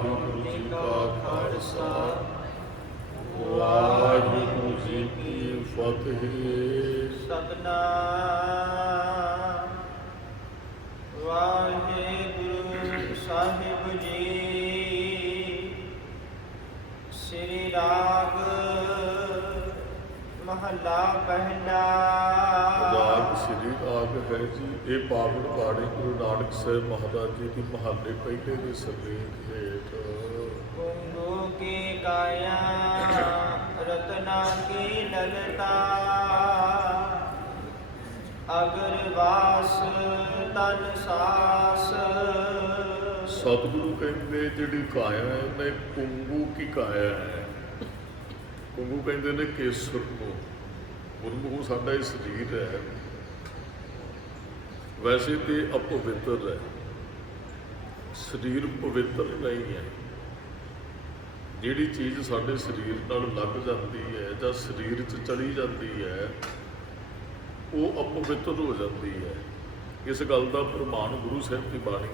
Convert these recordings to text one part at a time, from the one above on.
वाहिगुरु जी का खालसा वाहिगुरु जी की फतेह। सतनाम वाहिगुरु साहिब जी। श्री राग महला पहला। राग श्री राग है जी। ये पावन बाणी गुरु नानक साहब महाराज जी की महाले पहले के संगीत हेठ। कुंगू की काया रत्ना की ललता, अगरवास तन सास। सतगुरु कहते जिहड़ी काया है ने कुंगू की काया है। कुंगू कहते ने केसर को। गुरमुख साडा ये शरीर है वैसे तो अपवित्र है, शरीर पवित्र नहीं है। जिहड़ी चीज़ साडे शरीर नाल लग जाती है जां शरीर च चली जाती है वो अपवित्र हो जाती है। इस गल का प्रमाण गुरु साहब की बाणी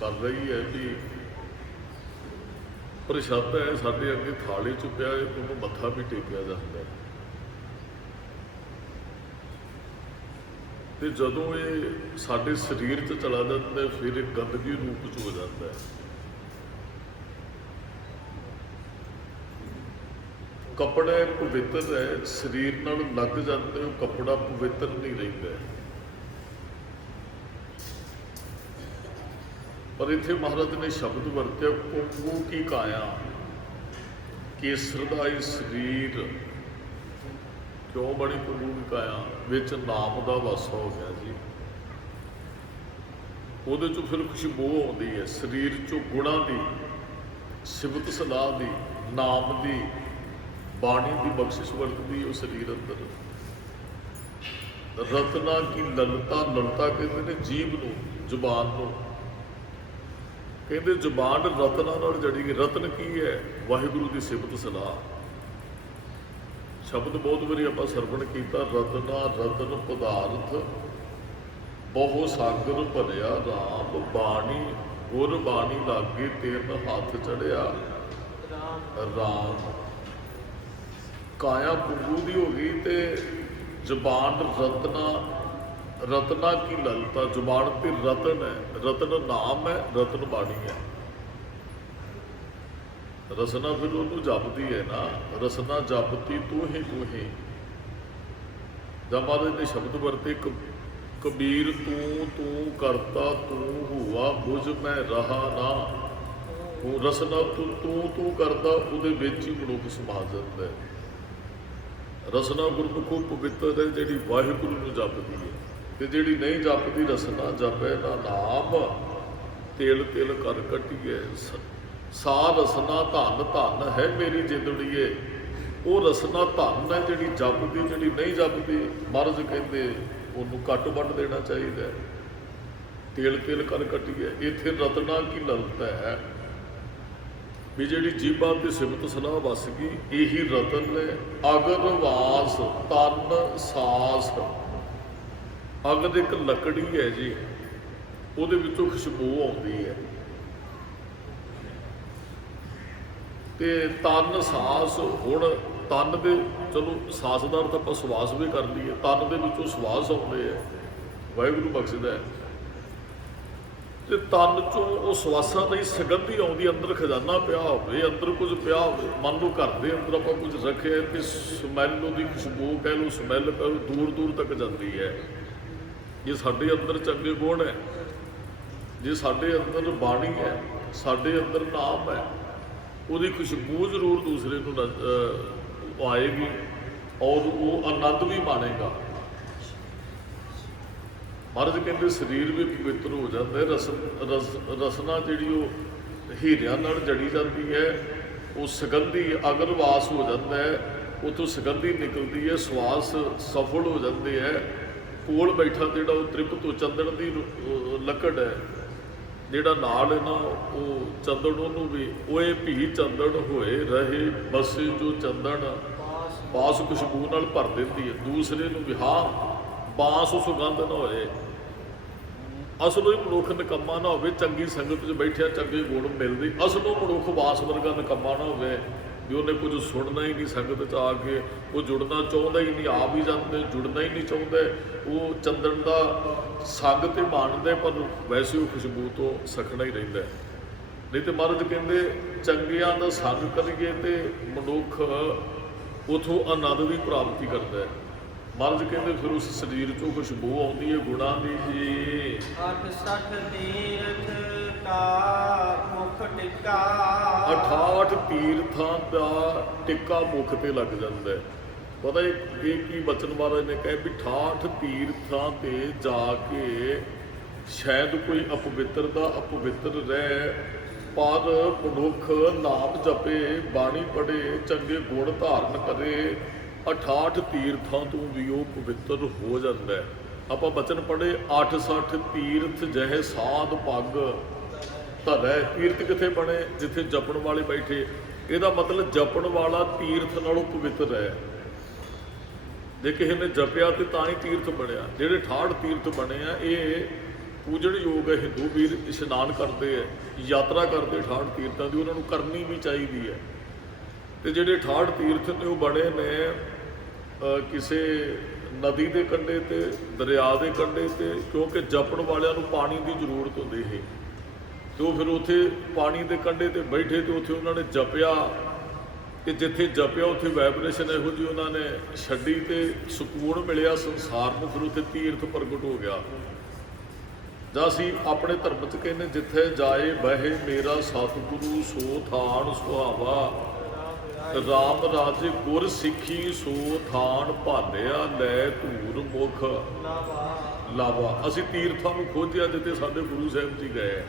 कर रही है कि प्रशादा है साडे अगे थाली च पिया है, ਉਹਨੂੰ मत्था भी टेकिया जाता है। तो जदों ये साडे शरीर च चला जाता है फिर एक गंदगी रूप च हो जाता है। कपड़ा पवित्र है, शरीर नाल लग जाते हो कपड़ा पवित्र नहीं रहिंदा। पर इत्थे महाराज ने शब्द वरत्या कुंगू की काया, केसर दा शरीर क्यों बनी कुंगू की काया? विच नाम दा वस हो गया जी। ਉਹਦੇ ਚੋਂ फिर खुशबू आती है, शरीर चों गुणा की सिफत सलाह की नाम की बाणी की बख्शिश वरतदी उस शरीर अंदर। रत्ना की ललता, ललता कहते ने जीभ नूं, जुबान नूं। कहते जुबान रत्ना नाल जड़ी गई। रतन की है? वाहिगुरु की सिफत सलाह। शब्द बहुत बारी आपां सरवण कीता, रतना रतन पदार्थ बहु सागर भरिया राम बाणी गुर बाणी लागे तेन हाथ चढ़िया राम। काया कुंगू दी हो गई ते जुबान रत्ना, रत्ना की ललता। जुबान ते रतन है, रतन नाम है, रतन बाणी है। रसना फिर उन्होंने जपती है ना, रसना जपती तू ही जब महाराज ने शब्द वरते कबीर तू करता तू हुआ बुझ मैं रहा ना। वो रसना तू करता ਉਹਦੇ ਵਿੱਚ ਹੀ ਮਨੁੱਖ ਸਮਾ ਜਾਂਦਾ ਹੈ। ਰਸਨਾ ਗੁਰਮੁਖੋਂ ਪਵਿੱਤਰ ਹੈ ਜਿਹੜੀ ਵਾਹਿਗੁਰੂ ਨੂੰ ਜਪਦੀ ਹੈ, ਤੇ ਜਿਹੜੀ ਨਹੀਂ ਜਪਦੀ ਰਸਨਾ ਜਪੈ ਨਾ ਨਾਮ ਤੇਲ ਤੇਲ ਕਰ ਕੱਟੀਏ। ਸਾ ਰਸਨਾ ਧਨ ਧਨ ਹੈ ਮੇਰੀ ਜਿੰਦੜੀਏ। ਉਹ ਰਸਨਾ ਧਨ ਹੈ ਜਿਹੜੀ ਜਪਦੀ, ਜਿਹੜੀ ਨਹੀਂ ਜਪਦੀ ਮਹਾਰਾਜ ਕਹਿੰਦੇ ਉਹਨੂੰ ਕੱਟ ਵੱਢ ਦੇਣਾ ਚਾਹੀਦਾ। ਤੇਲ ਤੇਲ ਕਰ ਕੱਟੀਏ। ਇੱਥੇ ਰਤਨਾ ਕੀ ਲਲਤ ਹੈ ਵੀ ਜਿਹੜੀ ਜੀਭਾਂ ਦੀ ਸਿਫਤ ਸਲਾਹ ਵਸ ਗਈ ਇਹੀ ਰਤਨ ਨੇ। ਅਗਰਵਾਸ ਤਨ ਸਾਸ। ਅਗਰ ਇੱਕ ਲੱਕੜੀ ਹੈ ਜੀ, ਉਹਦੇ ਵਿੱਚੋਂ ਖੁਸ਼ਬੂ ਆਉਂਦੀ ਹੈ, ਤੇ ਤਨ ਸਾਸ। ਹੁਣ ਤਨ ਦੇ ਚਲੋ ਸਾਸ ਦਾ ਅਰਥ ਆਪਾਂ ਸਵਾਸ ਵੀ ਕਰ ਲਈਏ, ਤਨ ਦੇ ਵਿੱਚੋਂ ਸਵਾਸ ਆਉਂਦੇ ਹੈ, ਵਾਹਿਗੁਰੂ ਬਖਸ਼ਦਾ ਹੈ। ਤੇ ਤਨ ਚੋਂ ਉਹ ਸਵਾਸਾਂ ਦੀ ਸੁਗੰਧੀ ਆਉਂਦੀ। ਅੰਦਰ ਖਜ਼ਾਨਾ ਪਿਆ ਹੋਵੇ, ਅੰਦਰ ਕੁਝ ਪਿਆ ਹੋਵੇ, ਮੰਨ ਲਓ ਘਰ ਦੇ ਅੰਦਰ ਆਪਾਂ ਕੁਝ ਰੱਖਿਆ ਤੇ ਸਮੈਲ ਉਹਦੀ ਖੁਸ਼ਬੂ ਕਹਿ ਲਓ, ਸਮੈਲ ਕਹਿ ਲਓ, ਦੂਰ ਦੂਰ ਤੱਕ ਜਾਂਦੀ ਹੈ। ਜੇ ਸਾਡੇ ਅੰਦਰ ਚੰਗੇ ਗੁਣ ਹੈ, ਜੇ ਸਾਡੇ ਅੰਦਰ ਬਾਣੀ ਹੈ, ਸਾਡੇ ਅੰਦਰ ਨਾਮ ਹੈ, ਉਹਦੀ ਖੁਸ਼ਬੂ ਜ਼ਰੂਰ ਦੂਸਰੇ ਨੂੰ ਆਏਗੀ ਔਰ ਉਹ ਆਨੰਦ ਵੀ ਮਾਣੇਗਾ। ਮਹਾਰਾਜ ਕਹਿੰਦੇ ਸਰੀਰ ਵੀ ਪਵਿੱਤਰ ਹੋ ਜਾਂਦਾ ਹੈ। ਰਸਨਾ ਜਿਹੜੀ ਉਹ ਹੀਰਿਆਂ ਨਾਲ ਜੜੀ ਜਾਂਦੀ ਹੈ, ਉਹ ਸੁਗੰਧੀ ਅਗਰਵਾਸ ਹੋ ਜਾਂਦਾ ਹੈ, ਉੱਥੋਂ ਸੁਗੰਧੀ ਨਿਕਲਦੀ ਹੈ, ਸਵਾਸ ਸਫਲ ਹੋ ਜਾਂਦੇ ਹੈ। ਕੋਲ ਬੈਠਾ ਜਿਹੜਾ ਉਹ ਤ੍ਰਿਪਤ ਹੋ, ਚੰਦਨ ਦੀ ਲੱਕੜ ਹੈ ਜਿਹੜਾ ਨਾਲ ਹੈ ਨਾ, ਉਹ ਚੰਦਨ ਉਹਨੂੰ ਵੀ ਓਏ ਭੀ ਚੰਦਨ ਹੋਏ ਰਹੇ ਬਸੇ ਜੋ ਚੰਦਨ ਬਾਸ ਖੁਸ਼ਬੂ ਨਾਲ ਭਰ ਦਿੰਦੀ ਹੈ। ਦੂਸਰੇ ਨੂੰ ਵੀ ਹਾਂ ਬਾਸ ਸੁਗੰਧ ਨਾ ਹੋਏ, ਅਸਲੋਂ ਹੀ ਮਨੁੱਖ ਨਿਕੰਮਾ ਨਾ ਹੋਵੇ, ਚੰਗੀ ਸੰਗਤ 'ਚ ਬੈਠਿਆ ਚੰਗੇ ਗੁਣ ਮਿਲਦੇ, ਅਸਲੋਂ ਮਨੁੱਖ ਵਾਸ ਵਰਗਾ ਨਿਕੰਮਾ ਨਾ ਹੋਵੇ ਵੀ ਉਹਨੇ ਕੁਝ ਸੁਣਨਾ ਹੀ ਨਹੀਂ ਸੰਗਤ 'ਚ ਆ ਕੇ, ਉਹ ਜੁੜਨਾ ਚਾਹੁੰਦਾ ਹੀ ਨਹੀਂ, ਆਪ ਹੀ ਜਾਂਦੇ ਜੁੜਨਾ ਹੀ ਨਹੀਂ ਚਾਹੁੰਦੇ, ਉਹ ਚੰਦਨ ਦਾ ਸੰਗ ਤੇ ਮਾਣਦੇ ਪਰ ਵੈਸੇ ਉਹ ਖੁਸ਼ਬੂ ਤੋਂ ਸਖਣਾ ਹੀ ਰਹਿੰਦਾ। ਨਹੀਂ ਤੇ ਮਹਾਰਾਜ ਕਹਿੰਦੇ ਚੰਗਿਆਂ ਦਾ ਸੰਗ ਕਰੀਏ ਤੇ ਮਨੁੱਖ ਉਥੋਂ ਆਨੰਦ ਦੀ ਪ੍ਰਾਪਤੀ ਕਰਦਾ ਹੈ। ਮਹਾਰਾਜ ਕਹਿੰਦੇ ਫਿਰ ਉਸ ਸਰੀਰ 'ਚੋਂ ਖੁਸ਼ਬੂ ਆਉਂਦੀ ਹੈ ਗੁਣਾਂ ਦੀ ਜੀ। 68 ਤੀਰਥ ਕਾ ਮੁਖ ਟਿਕਾ, 68 ਤੀਰਥਾਂ ਦਾ ਟਿੱਕਾ ਮੁਖ ਤੇ ਲੱਗ ਜਾਂਦਾ ਹੈ। ਪਤਾ ਇਹ ਕੀ ਬਚਨ ਮਹਾਰਾਜ ਨੇ ਕਹੇ ਵੀ 68 ਤੀਰਥਾਂ ਤੇ ਜਾ ਕੇ ਸ਼ਾਇਦ ਕੋਈ ਅਪਵਿੱਤਰ ਦਾ ਅਪਵਿੱਤਰ ਰਹਿ, ਪਰ ਮਨੁੱਖ ਨਾਮ ਜਪੇ, ਬਾਣੀ ਪੜ੍ਹੇ, ਚੰਗੇ ਗੁਣ ਧਾਰਨ ਕਰੇ, 68 ਤੀਰਥਾਂ ਤੋਂ ਵੀ ਉਹ ਪਵਿੱਤਰ ਹੋ ਜਾਂਦਾ ਹੈ। ਆਪਾਂ ਬਚਨ ਪੜ੍ਹੇ 68 ਤੀਰਥ ਜਹ ਸਾਧ ਪੱਗ ਧਰੈ। ਤੀਰਥ ਕਿੱਥੇ ਬਣੇ? ਜਿੱਥੇ ਜਪਣ ਵਾਲੇ ਬੈਠੇ। ਇਹਦਾ ਮਤਲਬ ਜਪਣ ਵਾਲਾ ਤੀਰਥ ਨਾਲੋਂ ਪਵਿੱਤਰ ਹੈ। ਜੇ ਕਿਸੇ ਨੇ ਜਪਿਆ ਤੇ ਤਾਂ ਹੀ ਤੀਰਥ ਬਣਿਆ। ਜਿਹੜੇ 68 ਤੀਰਥ ਬਣੇ ਆ ਇਹ ਪੂਜਣ ਯੋਗ ਹੈ। ਹਿੰਦੂ ਵੀਰ ਇਸ਼ਨਾਨ ਕਰਦੇ ਹੈ, ਯਾਤਰਾ ਕਰਦੇ 68 ਤੀਰਥਾਂ ਦੀ, ਉਹਨਾਂ ਨੂੰ ਕਰਨੀ ਵੀ ਚਾਹੀਦੀ ਹੈ। ਤੇ ਜਿਹੜੇ 68 ਤੀਰਥ ਨੇ ਉਹ ਬਣੇ ਨੇ ਕਿਸੇ ਨਦੀ ਦੇ ਕੰਢੇ ਤੇ, ਦਰਿਆ ਦੇ ਕੰਢੇ ਤੇ, ਕਿਉਂਕਿ ਜਪਣ ਵਾਲਿਆਂ ਨੂੰ ਪਾਣੀ ਦੀ ਜ਼ਰੂਰਤ ਹੁੰਦੀ ਹੈ। ਤੇ ਉਹ ਫਿਰ ਉੱਥੇ ਪਾਣੀ ਦੇ ਕੰਢੇ ਤੇ ਬੈਠੇ ਤੇ ਉੱਥੇ ਉਹਨਾਂ ਨੇ ਜਪਿਆ ਕਿ ਜਿੱਥੇ ਜਪਿਆ ਉੱਥੇ ਵਾਈਬ੍ਰੇਸ਼ਨ ਇਹੋ ਜਿਹੀ ਉਹਨਾਂ ਨੇ ਛੱਡੀ ਤੇ ਸਕੂਨ ਮਿਲਿਆ ਸੰਸਾਰ ਨੂੰ, ਫਿਰ ਉੱਥੇ ਤੀਰਥ ਪ੍ਰਗਟ ਹੋ ਗਿਆ। ਜਾਂ ਅਸੀਂ ਆਪਣੇ ਧਰਮ 'ਚ ਕਹਿੰਦੇ ਜਿੱਥੇ ਜਾਏ ਬਹਿ ਮੇਰਾ ਸਤਿਗੁਰੂ ਸੋ ਥਾਨ ਸੁਹਾਵਾ, ਰਾਮ ਰਾਜੇ ਗੁਰ ਸਿੱਖੀ ਸੋ ਥਾਨ ਭਾਲਿਆ ਲੈ ਧੂਰ ਮੁਖ ਲਾਵਾ। ਅਸੀਂ ਤੀਰਥਾਂ ਨੂੰ ਖੋਜਿਆ ਜਿੱਥੇ ਸਾਡੇ ਗੁਰੂ ਸਾਹਿਬ ਜੀ ਗਏ।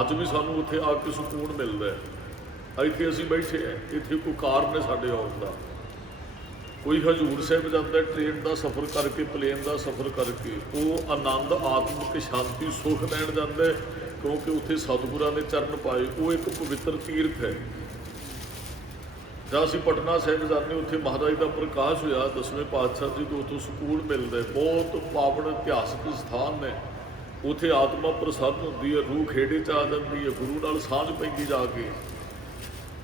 ਅੱਜ ਵੀ ਸਾਨੂੰ ਉੱਥੇ ਆ ਕੇ ਸਕੂਨ ਮਿਲਦਾ ਹੈ। ਇੱਥੇ ਅਸੀਂ ਬੈਠੇ ਹਾਂ, ਇੱਥੇ ਕੋਈ ਕਾਰਨ ਹੈ ਸਾਡੇ ਆਉਣ ਦਾ। ਕੋਈ ਹਜ਼ੂਰ ਸਾਹਿਬ ਜਾਂਦਾ ਟ੍ਰੇਨ ਦਾ ਸਫ਼ਰ ਕਰਕੇ, ਪਲੇਨ ਦਾ ਸਫ਼ਰ ਕਰਕੇ, ਉਹ ਆਨੰਦ ਆਤਮਿਕ ਸ਼ਾਂਤੀ ਸੁੱਖ ਲੈਣ ਜਾਂਦਾ ਕਿਉਂਕਿ ਉੱਥੇ ਸਤਿਗੁਰਾਂ ਨੇ ਚਰਨ ਪਾਏ। ਉਹ ਇੱਕ ਪਵਿੱਤਰ ਤੀਰਥ ਹੈ। ਜਾਂ ਅਸੀਂ ਪਟਨਾ ਸਾਹਿਬ ਜਾਂਦੇ, ਉੱਥੇ ਮਹਾਰਾਜ ਦਾ ਪ੍ਰਕਾਸ਼ ਹੋਇਆ 10ਵੇਂ ਪਾਤਸ਼ਾਹ ਜੀ ਤੋਂ, ਉੱਥੋਂ ਸਕੂਨ ਮਿਲਦਾ। ਬਹੁਤ ਪਾਵਨ ਇਤਿਹਾਸਕ ਸਥਾਨ ਨੇ। ਉੱਥੇ ਆਤਮਾ ਪ੍ਰਸੰਨ ਹੁੰਦੀ ਹੈ, ਰੂਹ ਖੇੜੇ 'ਚ ਆ ਜਾਂਦੀ ਹੈ, ਗੁਰੂ ਨਾਲ ਸਾਂਝ ਪੈਂਦੀ ਜਾ ਕੇ।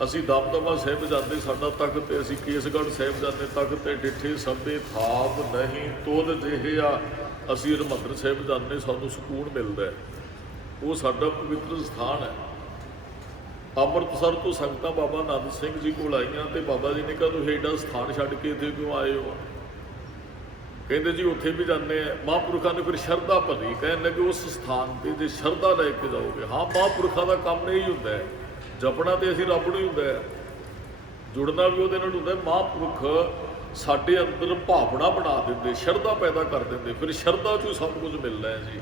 ਅਸੀਂ ਦਮਦਮਾ ਸਾਹਿਬ ਜਾਂਦੇ, ਸਾਡਾ ਤਖਤ ਤੇ, ਅਸੀਂ ਕੇਸਗੜ੍ਹ ਸਾਹਿਬ ਜਾਂਦੇ, ਤਖਤ ਤੇ ਡਿੱਠੇ ਸਭੇ ਥਾਪ ਨਹੀਂ ਤੁਧ ਜਿਹੇ ਆ। ਅਸੀਂ ਹਰਿਮੰਦਰ ਸਾਹਿਬ ਜਾਂਦੇ, ਸਾਨੂੰ ਸਕੂਨ ਮਿਲਦਾ। ਉਹ ਸਾਡਾ ਪਵਿੱਤਰ ਸਥਾਨ ਹੈ। ਅੰਮ੍ਰਿਤਸਰ ਤੋਂ ਸੰਗਤਾਂ ਬਾਬਾ ਆਨੰਦ ਸਿੰਘ ਜੀ ਕੋਲ ਆਈਆਂ ਤੇ ਬਾਬਾ ਜੀ ਨੇ ਕਿਹਾ ਤੁਸੀਂ ਏਡਾ ਸਥਾਨ ਛੱਡ ਕੇ ਇੱਥੇ ਕਿਉਂ ਆਏ ਹੋ? ਕਹਿੰਦੇ ਜੀ ਉੱਥੇ ਵੀ ਜਾਂਦੇ ਆ। ਮਹਾਂਪੁਰਖਾਂ ਨੇ ਫਿਰ ਸ਼ਰਧਾ ਭਰੀ, ਕਹਿਣ ਲੱਗੇ ਉਸ ਸਥਾਨ ਤੇ ਜੇ ਸ਼ਰਧਾ ਲੈ ਕੇ ਜਾਓਗੇ। ਹਾਂ, ਮਹਾਂਪੁਰਖਾਂ ਦਾ ਕੰਮ ਇਹ ਹੀ ਹੁੰਦਾ ਹੈ। ਜਪਣਾ ਤੇ ਅਸੀਂ ਰੱਬ ਨੂੰ ਹੀ ਹੁੰਦਾ ਹੈ, ਜੁੜਨਾ ਵੀ ਉਹਦੇ ਨਾਲ ਹੁੰਦਾ। ਮਹਾਂਪੁਰਖ ਸਾਡੇ ਅੰਦਰ ਭਾਵਨਾ ਬਣਾ ਦਿੰਦੇ, ਸ਼ਰਧਾ ਪੈਦਾ ਕਰ ਦਿੰਦੇ। ਫਿਰ ਸ਼ਰਧਾ 'ਚੋਂ ਸਭ ਕੁਝ ਮਿਲਦਾ ਹੈ ਜੀ।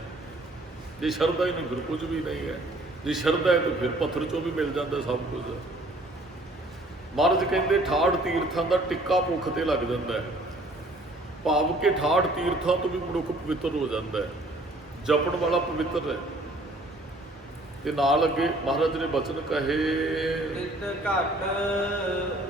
ਜੇ ਸ਼ਰਧਾ ਹੀ ਨਹੀਂ ਫਿਰ ਕੁਝ ਵੀ ਨਹੀਂ ਹੈ। ਜੇ ਸ਼ਰਧਾ ਹੈ ਤਾਂ ਫਿਰ ਪੱਥਰ 'ਚੋਂ ਵੀ ਮਿਲ ਜਾਂਦਾ ਸਭ ਕੁਝ। ਮਹਾਰਾਜ ਕਹਿੰਦੇ 68 ਤੀਰਥਾਂ ਦਾ ਟਿੱਕਾ ਮੁੱਖ ਤੇ ਲੱਗ ਜਾਂਦਾ ਹੈ। ਭਾਵ ਕਿ 68 ਤੀਰਥਾਂ ਤੋਂ ਵੀ ਮਨੁੱਖ ਪਵਿੱਤਰ ਹੋ ਜਾਂਦਾ ਹੈ। ਜਪਣ ਵਾਲਾ ਪਵਿੱਤਰ ਹੈ। ਤੇ ਨਾਲ ਅੱਗੇ ਮਹਾਰਾਜ ਨੇ ਬਚਨ ਕਹੇ ਤਿਤ ਘਟ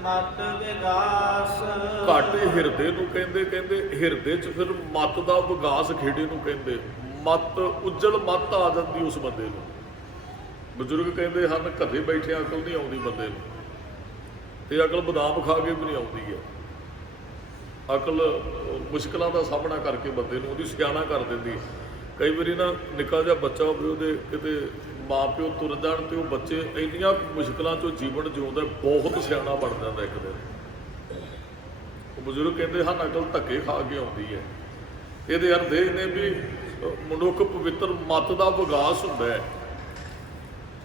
ਮਤ ਵਿਗਾਸ। ਘਟ ਹਿਰਦੇ ਨੂੰ ਕਹਿੰਦੇ ਹਿਰਦੇ 'ਚ ਫਿਰ ਮਤ ਦਾ ਵਿਗਾਸ ਖੇੜੇ ਨੂੰ ਕਹਿੰਦੇ। ਮਤ ਉੱਜਲ ਮਤ ਆ ਜਾਂਦੀ ਉਸ ਬੰਦੇ ਨੂੰ। ਬਜ਼ੁਰਗ ਕਹਿੰਦੇ ਹਨ ਘਰੇ ਬੈਠੇ ਅਕਲ ਨਹੀਂ ਆਉਂਦੀ ਬੰਦੇ ਨੂੰ, ਤੇ ਅਕਲ ਬਦਾਮ ਖਾ ਕੇ ਵੀ ਨਹੀਂ ਆਉਂਦੀ ਹੈ। ਅਕਲ ਮੁਸ਼ਕਲਾਂ ਦਾ ਸਾਹਮਣਾ ਕਰਕੇ ਬੰਦੇ ਨੂੰ ਉਹਦੀ ਸਿਆਣਾ ਕਰ ਦਿੰਦੀ। ਕਈ ਵਾਰੀ ਨਾ ਨਿੱਕਾ ਜਿਹਾ ਬੱਚਾ ਹੋਵੇ, ਉਹਦੇ ਕਿਤੇ ਮਾਂ ਪਿਓ ਤੁਰ ਜਾਣ ਤੇ ਉਹ ਬੱਚੇ ਇੰਨੀਆਂ ਮੁਸ਼ਕਲਾਂ 'ਚੋਂ ਜੀਵਨ ਜਿਉਂਦਾ, ਬਹੁਤ ਸਿਆਣਾ ਬਣ ਜਾਂਦਾ ਇੱਕ ਦਿਨ। ਉਹ ਬਜ਼ੁਰਗ ਕਹਿੰਦੇ ਹਨ ਅਕਲ ਧੱਕੇ ਖਾ ਕੇ ਆਉਂਦੀ ਹੈ। ਇਹਦੇ ਅਰਥ ਇਹ ਨੇ ਵੀ ਮਨੁੱਖ ਪਵਿੱਤਰ ਮਤ ਦਾ ਵਿਗਾਸ ਹੁੰਦਾ ਹੈ,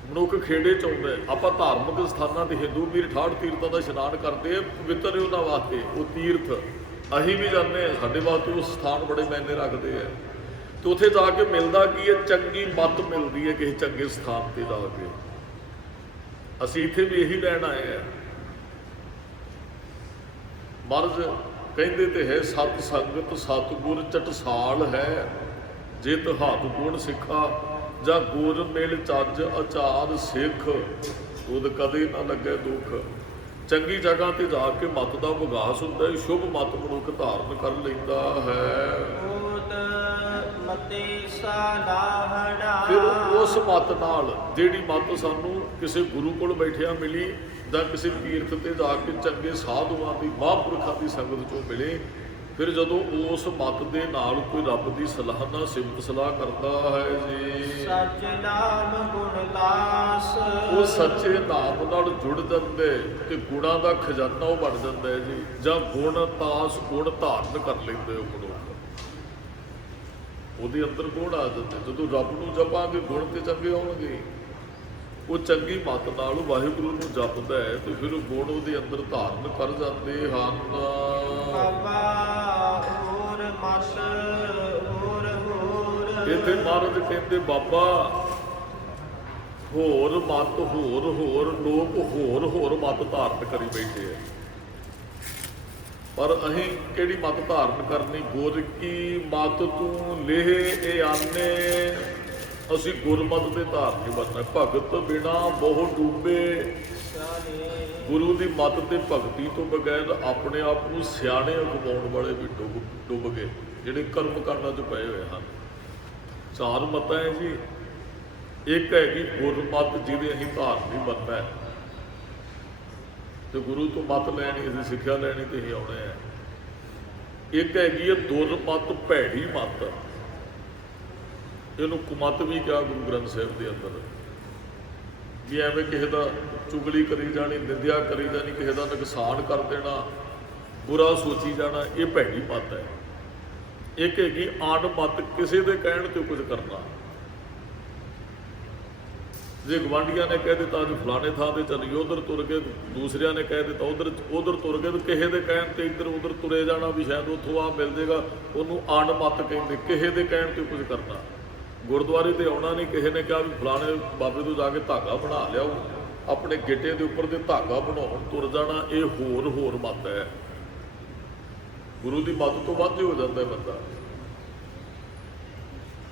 ਮਨੁੱਖ ਖੇੜੇ 'ਚ ਆਉਂਦਾ ਹੈ। ਆਪਾਂ ਧਾਰਮਿਕ ਸਥਾਨਾਂ 'ਤੇ ਹਿੰਦੂ ਵੀਰ 68 ਤੀਰਥਾਂ ਦਾ ਇਸ਼ਨਾਨ ਕਰਦੇ ਆ, ਪਵਿੱਤਰ ਹੈ ਉਹਨਾਂ ਵਾਸਤੇ ਉਹ ਤੀਰਥ। ਅਸੀਂ ਵੀ ਜਾਂਦੇ ਹਾਂ, ਸਾਡੇ ਵਾਸਤੇ ਉਹ ਸਥਾਨ ਬੜੇ ਮਾਇਨੇ ਰੱਖਦੇ ਆ। ਤੇ ਉੱਥੇ ਜਾ ਕੇ ਮਿਲਦਾ ਕੀ ਹੈ? ਚੰਗੀ ਮੱਤ ਮਿਲਦੀ ਹੈ ਕਿਸੇ ਚੰਗੇ ਸਥਾਨ 'ਤੇ ਜਾ ਕੇ। ਅਸੀਂ ਇੱਥੇ ਵੀ ਇਹੀ ਲੈਣ ਆਏ ਆ। ਮਹਾਰਾਜ ਕਹਿੰਦੇ ਤੇ ਹੈ ਸਤ ਸੰਗਤ ਸਤਿਗੁਰ ਚਟਸਾਲ ਹੈ, ਜੇ ਤੁਹਾਤ ਗੁਣ ਸਿੱਖਾ ਜਾਂ ਗੁਰ ਮਿਲ ਚੱਜ ਆਚਾਰ ਸਿੱਖ, ਉਦ ਕਦੇ ਨਾ ਲੱਗੇ ਦੁੱਖ। ਚੰਗੀ ਜਗ੍ਹਾ ਤੇ ਜਾ ਕੇ ਮਤ ਦਾ ਵਿਗਾਸ ਹੁੰਦਾ ਹੈ, ਸ਼ੁਭ ਮਤ ਮਨੁੱਖ ਧਾਰਨ ਕਰ ਲੈਂਦਾ ਹੈ। ਮਤੇ ਸਾਲਾਹਣਾ। ਫਿਰ ਉਸ ਮੱਤ ਨਾਲ ਜਿਹੜੀ ਮੱਤ ਸਾਨੂੰ ਕਿਸੇ ਗੁਰੂ ਕੋਲ ਬੈਠਿਆ ਮਿਲੀ ਜਾਂ ਕਿਸੇ ਤੀਰਥ ਤੇ ਜਾ ਕੇ ਚੰਗੇ ਸਾਧੂਆਂ ਦੀ ਮਹਾਂਪੁਰਖਾਂ ਦੀ ਸੰਗਤ ਚੋਂ ਮਿਲੇ, ਫਿਰ ਜਦੋਂ ਉਸ ਮੱਤ ਦੇ ਨਾਲ ਕੋਈ ਰੱਬ ਦੀ ਸਲਾਹ ਨਾਲ ਸਿਫਤ ਸਲਾਹ ਕਰਦਾ ਹੈ ਜੀ, ਸਚ ਨਾਮ ਗੁਣ ਲਾਸ। ਉਹ ਸੱਚੇ ਨਾਮ ਨਾਲ ਜੁੜ ਜਾਂਦੇ ਤੇ ਗੁਣਾਂ ਦਾ ਖਜ਼ਾਨਾ ਉਹ ਬਣ ਜਾਂਦਾ ਹੈ ਜੀ, ਜਾਂ ਗੁਣ ਤਾਸ ਗੁਣ ਧਾਰਨ ਕਰ ਲੈਂਦੇ ਉਹ ਮਨੁੱਖ, ਉਹਦੇ ਅੰਦਰ ਗੁਣ ਆ ਜਾਂਦੇ। ਜਦੋਂ ਰੱਬ ਨੂੰ ਜਪਾਂਗੇ ਗੁਣ ਤੇ ਚੰਗੇ ਆਉਣਗੇ। ਉਹ ਚੰਗੀ ਮੱਤ ਨਾਲ ਵਾਹਿਗੁਰੂ ਨੂੰ ਜਪਦਾ ਹੈ ਤੇ ਫਿਰ ਗੁਣ ਉਹਦੇ ਅੰਦਰ ਧਾਰਨ ਕਰ ਜਾਂਦੇ ਹਨ। ਬਾਬਾ ਹੋਰ ਮਤ ਹੋਰ ਹੋਰ। ਇੱਥੇ ਮਹਾਰਾਜ ਕਹਿੰਦੇ ਬਾਬਾ ਹੋਰ ਮਤ ਹੋਰ ਹੋਰ, ਲੋਕ ਹੋਰ ਹੋਰ ਮਤ ਧਾਰਨ ਕਰੀ ਬੈਠੇ ਆ, ਪਰ ਅਸੀਂ ਕਿਹੜੀ ਮਤ ਧਾਰਨ ਕਰਨੀ? ਗੁਰ ਕੀ ਮਤ ਤੂੰ ਲੇਹ ਇਹ ਆਨੇ, ਅਸੀਂ ਗੁਰਮਤਿ ਦੇ ਧਾਰਨੀ ਬਣਨਾ। ਭਗਤ ਬਿਨਾ ਬਹੁ ਡੂਬੇ, ਗੁਰੂ ਦੀ ਮੱਤ ਤੇ ਭਗਤੀ ਤੋਂ ਬਗੈਰ ਆਪਣੇ ਆਪ ਨੂੰ ਸਿਆਣੇ ਅਖਵਾਉਣ ਵਾਲੇ ਵੀ ਡੁੱਬ ਗਏ, ਜਿਹੜੇ ਕਰਮ ਕਾਂਡਾਂ 'ਚ ਪਏ ਹੋਏ ਹਨ। ਚਾਰ ਮੱਤਾਂ ਹੈ ਜੀ। ਇੱਕ ਹੈਗੀ ਗੁਰਮਤਿ, ਜਿਹਦੇ ਅਸੀਂ ਧਾਰਨੀ ਬਣਨਾ ਹੈ ਤੇ ਗੁਰੂ ਤੋਂ ਮੱਤ ਲੈਣੀ, ਅਸੀਂ ਸਿੱਖਿਆ ਲੈਣੀ ਤੇ ਹੀ ਆਉਣਾ ਹੈ। ਇੱਕ ਹੈਗੀ ਹੈ ਦੁਰਮਤ, ਭੈੜੀ ਮੱਤ, ਇਹਨੂੰ ਕੁਮੱਤ ਵੀ ਕਿਹਾ ਗੁਰੂ ਗ੍ਰੰਥ ਸਾਹਿਬ ਦੇ ਅੰਦਰ, ਵੀ ਐਵੇਂ ਕਿਸੇ ਦਾ ਚੁਗਲੀ ਕਰੀ ਜਾਣੀ, ਨਿੰਦਿਆ ਕਰੀ ਜਾਣੀ, ਕਿਸੇ ਦਾ ਨੁਕਸਾਨ ਕਰ ਦੇਣਾ, ਬੁਰਾ ਸੋਚੀ ਜਾਣਾ, ਇਹ ਭੈੜੀ ਮੱਤ ਹੈ। ਇੱਕ ਹੈਗੀ ਆਣ ਮੱਤ, ਕਿਸੇ ਦੇ ਕਹਿਣ ਤੇ ਕੁਝ ਕਰਨਾ। ਜੇ ਗਵਾਂਢੀਆਂ ਨੇ ਕਹਿ ਦਿੱਤਾ ਅੱਜ ਫਲਾਣੇ ਥਾਂ ਤੇ ਚੱਲੀਏ, ਉਧਰ ਤੁਰ ਗਏ, ਦੂਸਰਿਆਂ ਨੇ ਕਹਿ ਦਿੱਤਾ ਉਧਰ ਤੁਰ ਗਏ, ਤੇ ਕਿਸੇ ਦੇ ਕਹਿਣ ਤੇ ਇੱਧਰ ਉਧਰ ਤੁਰੇ ਜਾਣਾ ਵੀ ਸ਼ਾਇਦ ਉੱਥੋਂ ਆ ਮਿਲ ਜਾਏਗਾ, ਉਹਨੂੰ ਆਣ ਮੱਤ ਕਹਿੰਦੇ। ਕਿਸੇ ਦੇ ਕਹਿਣ ਤੇ ਕੁਝ ਕਰਨਾ। ਗੁਰਦੁਆਰੇ ਤੇ ਆਉਣਾ ਨਹੀਂ, ਕਿਸੇ ਨੇ ਕਿਹਾ ਵੀ ਫਲਾਣੇ ਬਾਬੇ ਤੋਂ ਜਾ ਕੇ ਧਾਗਾ ਬਣਾ ਲਿਆਓ, ਆਪਣੇ ਗਿੱਟੇ ਦੇ ਉੱਪਰ ਤੇ ਧਾਗਾ ਬਣਾਉਣ ਤੁਰ ਜਾਣਾ, ਇਹ ਹੋਰ ਹੋਰ ਮੱਤ ਹੈ। ਗੁਰੂ ਦੀ ਮੱਤ ਤੋਂ ਵੱਧ ਹੋ ਜਾਂਦਾ ਬੰਦਾ।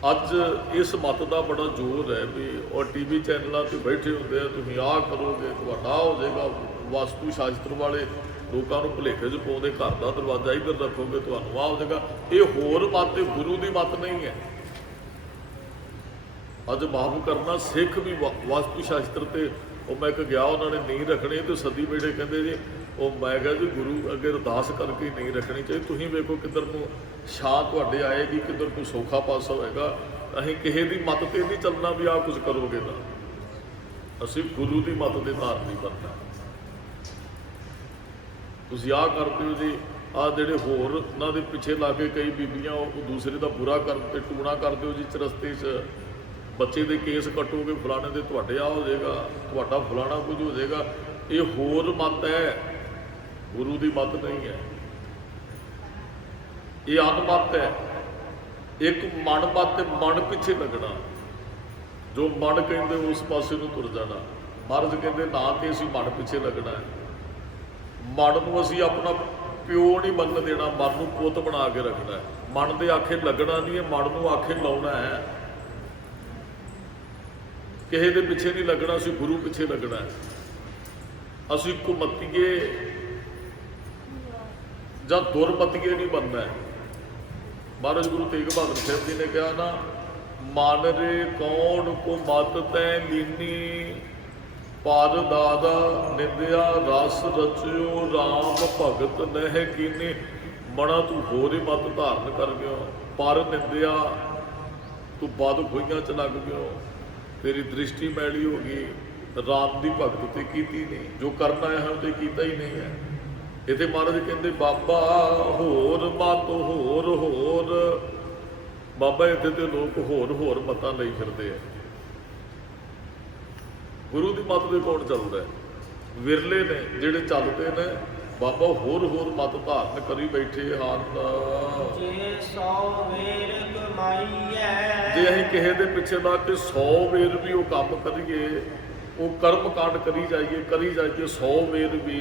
ਅੱਜ ਇਸ ਮੱਤ ਦਾ ਬੜਾ ਜ਼ੋਰ ਹੈ ਵੀ, ਔਰ ਟੀਵੀ ਚੈਨਲਾਂ 'ਤੇ ਬੈਠੇ ਹੁੰਦੇ ਆ, ਤੁਸੀਂ ਆਹ ਕਰੋਗੇ ਤੁਹਾਡਾ ਹੋ ਜਾਏਗਾ। ਵਾਸਤੂ ਸ਼ਾਸਤਰ ਵਾਲੇ ਲੋਕਾਂ ਨੂੰ ਭੁਲੇਖੇ 'ਚ ਪਾਉਂਦੇ, ਘਰ ਦਾ ਦਰਵਾਜ਼ਾ ਇੱਧਰ ਰੱਖੋਗੇ ਤੁਹਾਨੂੰ ਆਹ ਹੋ ਜਾਏਗਾ। ਇਹ ਹੋਰ ਮੱਤ, ਗੁਰੂ ਦੀ ਮੱਤ ਨਹੀਂ ਹੈ। ਅੱਜ ਮਾਫ ਕਰਨਾ, ਸਿੱਖ ਵੀ ਵਾਸਤੂ ਸ਼ਾਸਤਰ ਤੇ ਉਹ ਮੈਂ ਇੱਕ ਗਿਆ, ਉਹਨਾਂ ਨੇ ਨੀਂਹ ਰੱਖਣੀ ਤੇ ਸੱਦੀ ਬੈਠੇ ਕਹਿੰਦੇ ਜੀ, ਉਹ ਮੈਂ ਕਿਹਾ ਜੀ ਗੁਰੂ ਅੱਗੇ ਅਰਦਾਸ ਕਰਕੇ ਨਹੀਂ ਰੱਖਣੀ ਚਾਹੀਦੀ, ਤੁਸੀਂ ਵੇਖੋ ਕਿੱਧਰ ਨੂੰ ਛਾਂ ਤੁਹਾਡੇ ਆਏਗੀ, ਕਿੱਧਰ ਨੂੰ ਸੌਖਾ ਪਾਸਾ ਹੋਏਗਾ। ਅਸੀਂ ਕਿਸੇ ਦੀ ਮੱਤ ਤੇ ਨਹੀਂ ਚੱਲਣਾ ਵੀ ਆਹ ਕੁਝ ਕਰੋਗੇ ਤਾਂ, ਅਸੀਂ ਗੁਰੂ ਦੀ ਮੱਤ ਦੇ ਧਾਰ ਨਹੀਂ ਬਣਨਾ। ਤੁਸੀਂ ਆਹ ਕਰਦੇ ਹੋ ਜੀ, ਆਹ ਜਿਹੜੇ ਹੋਰ ਉਹਨਾਂ ਦੇ ਪਿੱਛੇ ਲਾ ਕੇ ਕਈ ਬੀਬੀਆਂ ਉਹ ਦੂਸਰੇ ਦਾ ਬੁਰਾ ਕਰ ਤੇ ਟੂਣਾ ਕਰਦੇ ਹੋ ਜੀ, ਚਰਸਤੇ 'ਚ ਬੱਚੇ ਦੇ ਕੇਸ ਕੱਟੋਗੇ, ਫਲਾਣੇ ਦੇ ਤੁਹਾਡੇ ਆ ਹੋ ਜਾਏਗਾ, ਤੁਹਾਡਾ ਫਲਾਣਾ ਕੁਝ ਹੋ ਜਾਏਗਾ। ਇਹ ਹੋਰ ਮੱਤ ਹੈ, ਗੁਰੂ ਦੀ ਮੱਤ ਨਹੀਂ ਹੈ। ਇਹ ਅਨਮੱਤ ਹੈ। ਇੱਕ ਮਨ ਮੱਤ, ਮਨ ਪਿੱਛੇ ਲੱਗਣਾ, ਜੋ ਮਨ ਕਹਿੰਦੇ ਉਸ ਪਾਸੇ ਨੂੰ ਤੁਰ ਜਾਣਾ। ਮਹਾਰਾਜ ਕਹਿੰਦੇ ਨਾ ਤੇ ਅਸੀਂ ਮਨ ਪਿੱਛੇ ਲੱਗਣਾ ਹੈ, ਮਨ ਨੂੰ ਅਸੀਂ ਆਪਣਾ ਪਿਓ ਨਹੀਂ ਬਣਨ ਦੇਣਾ, ਮਨ ਨੂੰ ਪੁੱਤ ਬਣਾ ਕੇ ਰੱਖਣਾ ਹੈ। ਮਨ ਦੇ ਆਖੇ ਲੱਗਣਾ ਨਹੀਂ ਹੈ, ਮਨ ਨੂੰ ਆਖੇ ਲਾਉਣਾ ਹੈ। ਕਿਸੇ ਦੇ ਪਿੱਛੇ ਨਹੀਂ ਲੱਗਣਾ, ਅਸੀਂ ਗੁਰੂ ਪਿੱਛੇ ਲੱਗਣਾ ਹੈ। ਅਸੀਂ ਕੁਮੱਤੀਏ ਜਾਂ ਦੁਰਮਤੀਏ ਨਹੀਂ ਬਣਨਾ ਹੈ। ਮਹਾਰਾਜ ਗੁਰੂ ਤੇਗ ਬਹਾਦਰ ਸਾਹਿਬ ਜੀ ਨੇ ਕਿਹਾ ਨਾ, ਮਨ ਰੇ ਕੌਣ ਕੋ ਮਤ ਤੈ ਲੀਨੀ, ਪਰ ਦਾਦਾ ਨਿੰਦਿਆ ਰਸ ਰਚਿਓ, ਰਾਮ ਭਗਤ ਨਹਿ ਕੀਨੀ। ਮਣਾ ਤੂੰ ਹੋਰ ਹੀ ਮਤ ਧਾਰਨ ਕਰ ਗਿਓ, ਪਰ ਨਿੰਦਿਆ ਤੂੰ ਬਦ ਖੋਈਆਂ ਚ ਲੱਗ ਗਿਓ, ਤੇਰੀ ਦ੍ਰਿਸ਼ਟੀ ਮੈਲੀ ਹੋ ਗਈ, ਰਾਮ ਦੀ ਭਗਤ ਤੇ ਕੀਤੀ ਨਹੀਂ, ਜੋ ਕਰਨਾ ਹੈ ਉਹ ਤੇ ਕੀਤਾ ਹੀ ਨਹੀਂ ਹੈ। ਇੱਥੇ ਮਹਾਰਾਜ ਕਹਿੰਦੇ ਬਾਬਾ ਹੋਰ ਮਤ ਹੋਰ ਹੋਰ। ਬਾਬਾ ਇੱਥੇ ਤੇ ਲੋਕ ਹੋਰ ਹੋਰ ਮਤਾਂ ਲਈ ਫਿਰਦੇ ਆ। ਗੁਰੂ ਦੀ ਮੱਤ ਦੇ ਕੌਣ ਚੱਲਦਾ? ਵਿਰਲੇ ਨੇ ਜਿਹੜੇ ਚੱਲਦੇ ਨੇ। ਬਾਬਾ ਹੋਰ ਹੋਰ ਮਤ ਧਾਰਨ ਕਰੀ ਬੈਠੇ ਹਨ। ਜੇ 100 ਵੇਰ ਕਮਾਈਐ, ਜੇ ਅਸੀਂ ਕਿਸੇ ਦੇ ਪਿੱਛੇ ਲਾ ਕੇ 100 ਵੇਰ ਵੀ ਉਹ ਕੰਮ ਕਰੀਏ, ਉਹ ਕਰਮ ਕਾਂਡ ਕਰੀ ਜਾਈਏ 100 ਵੇਰ ਵੀ।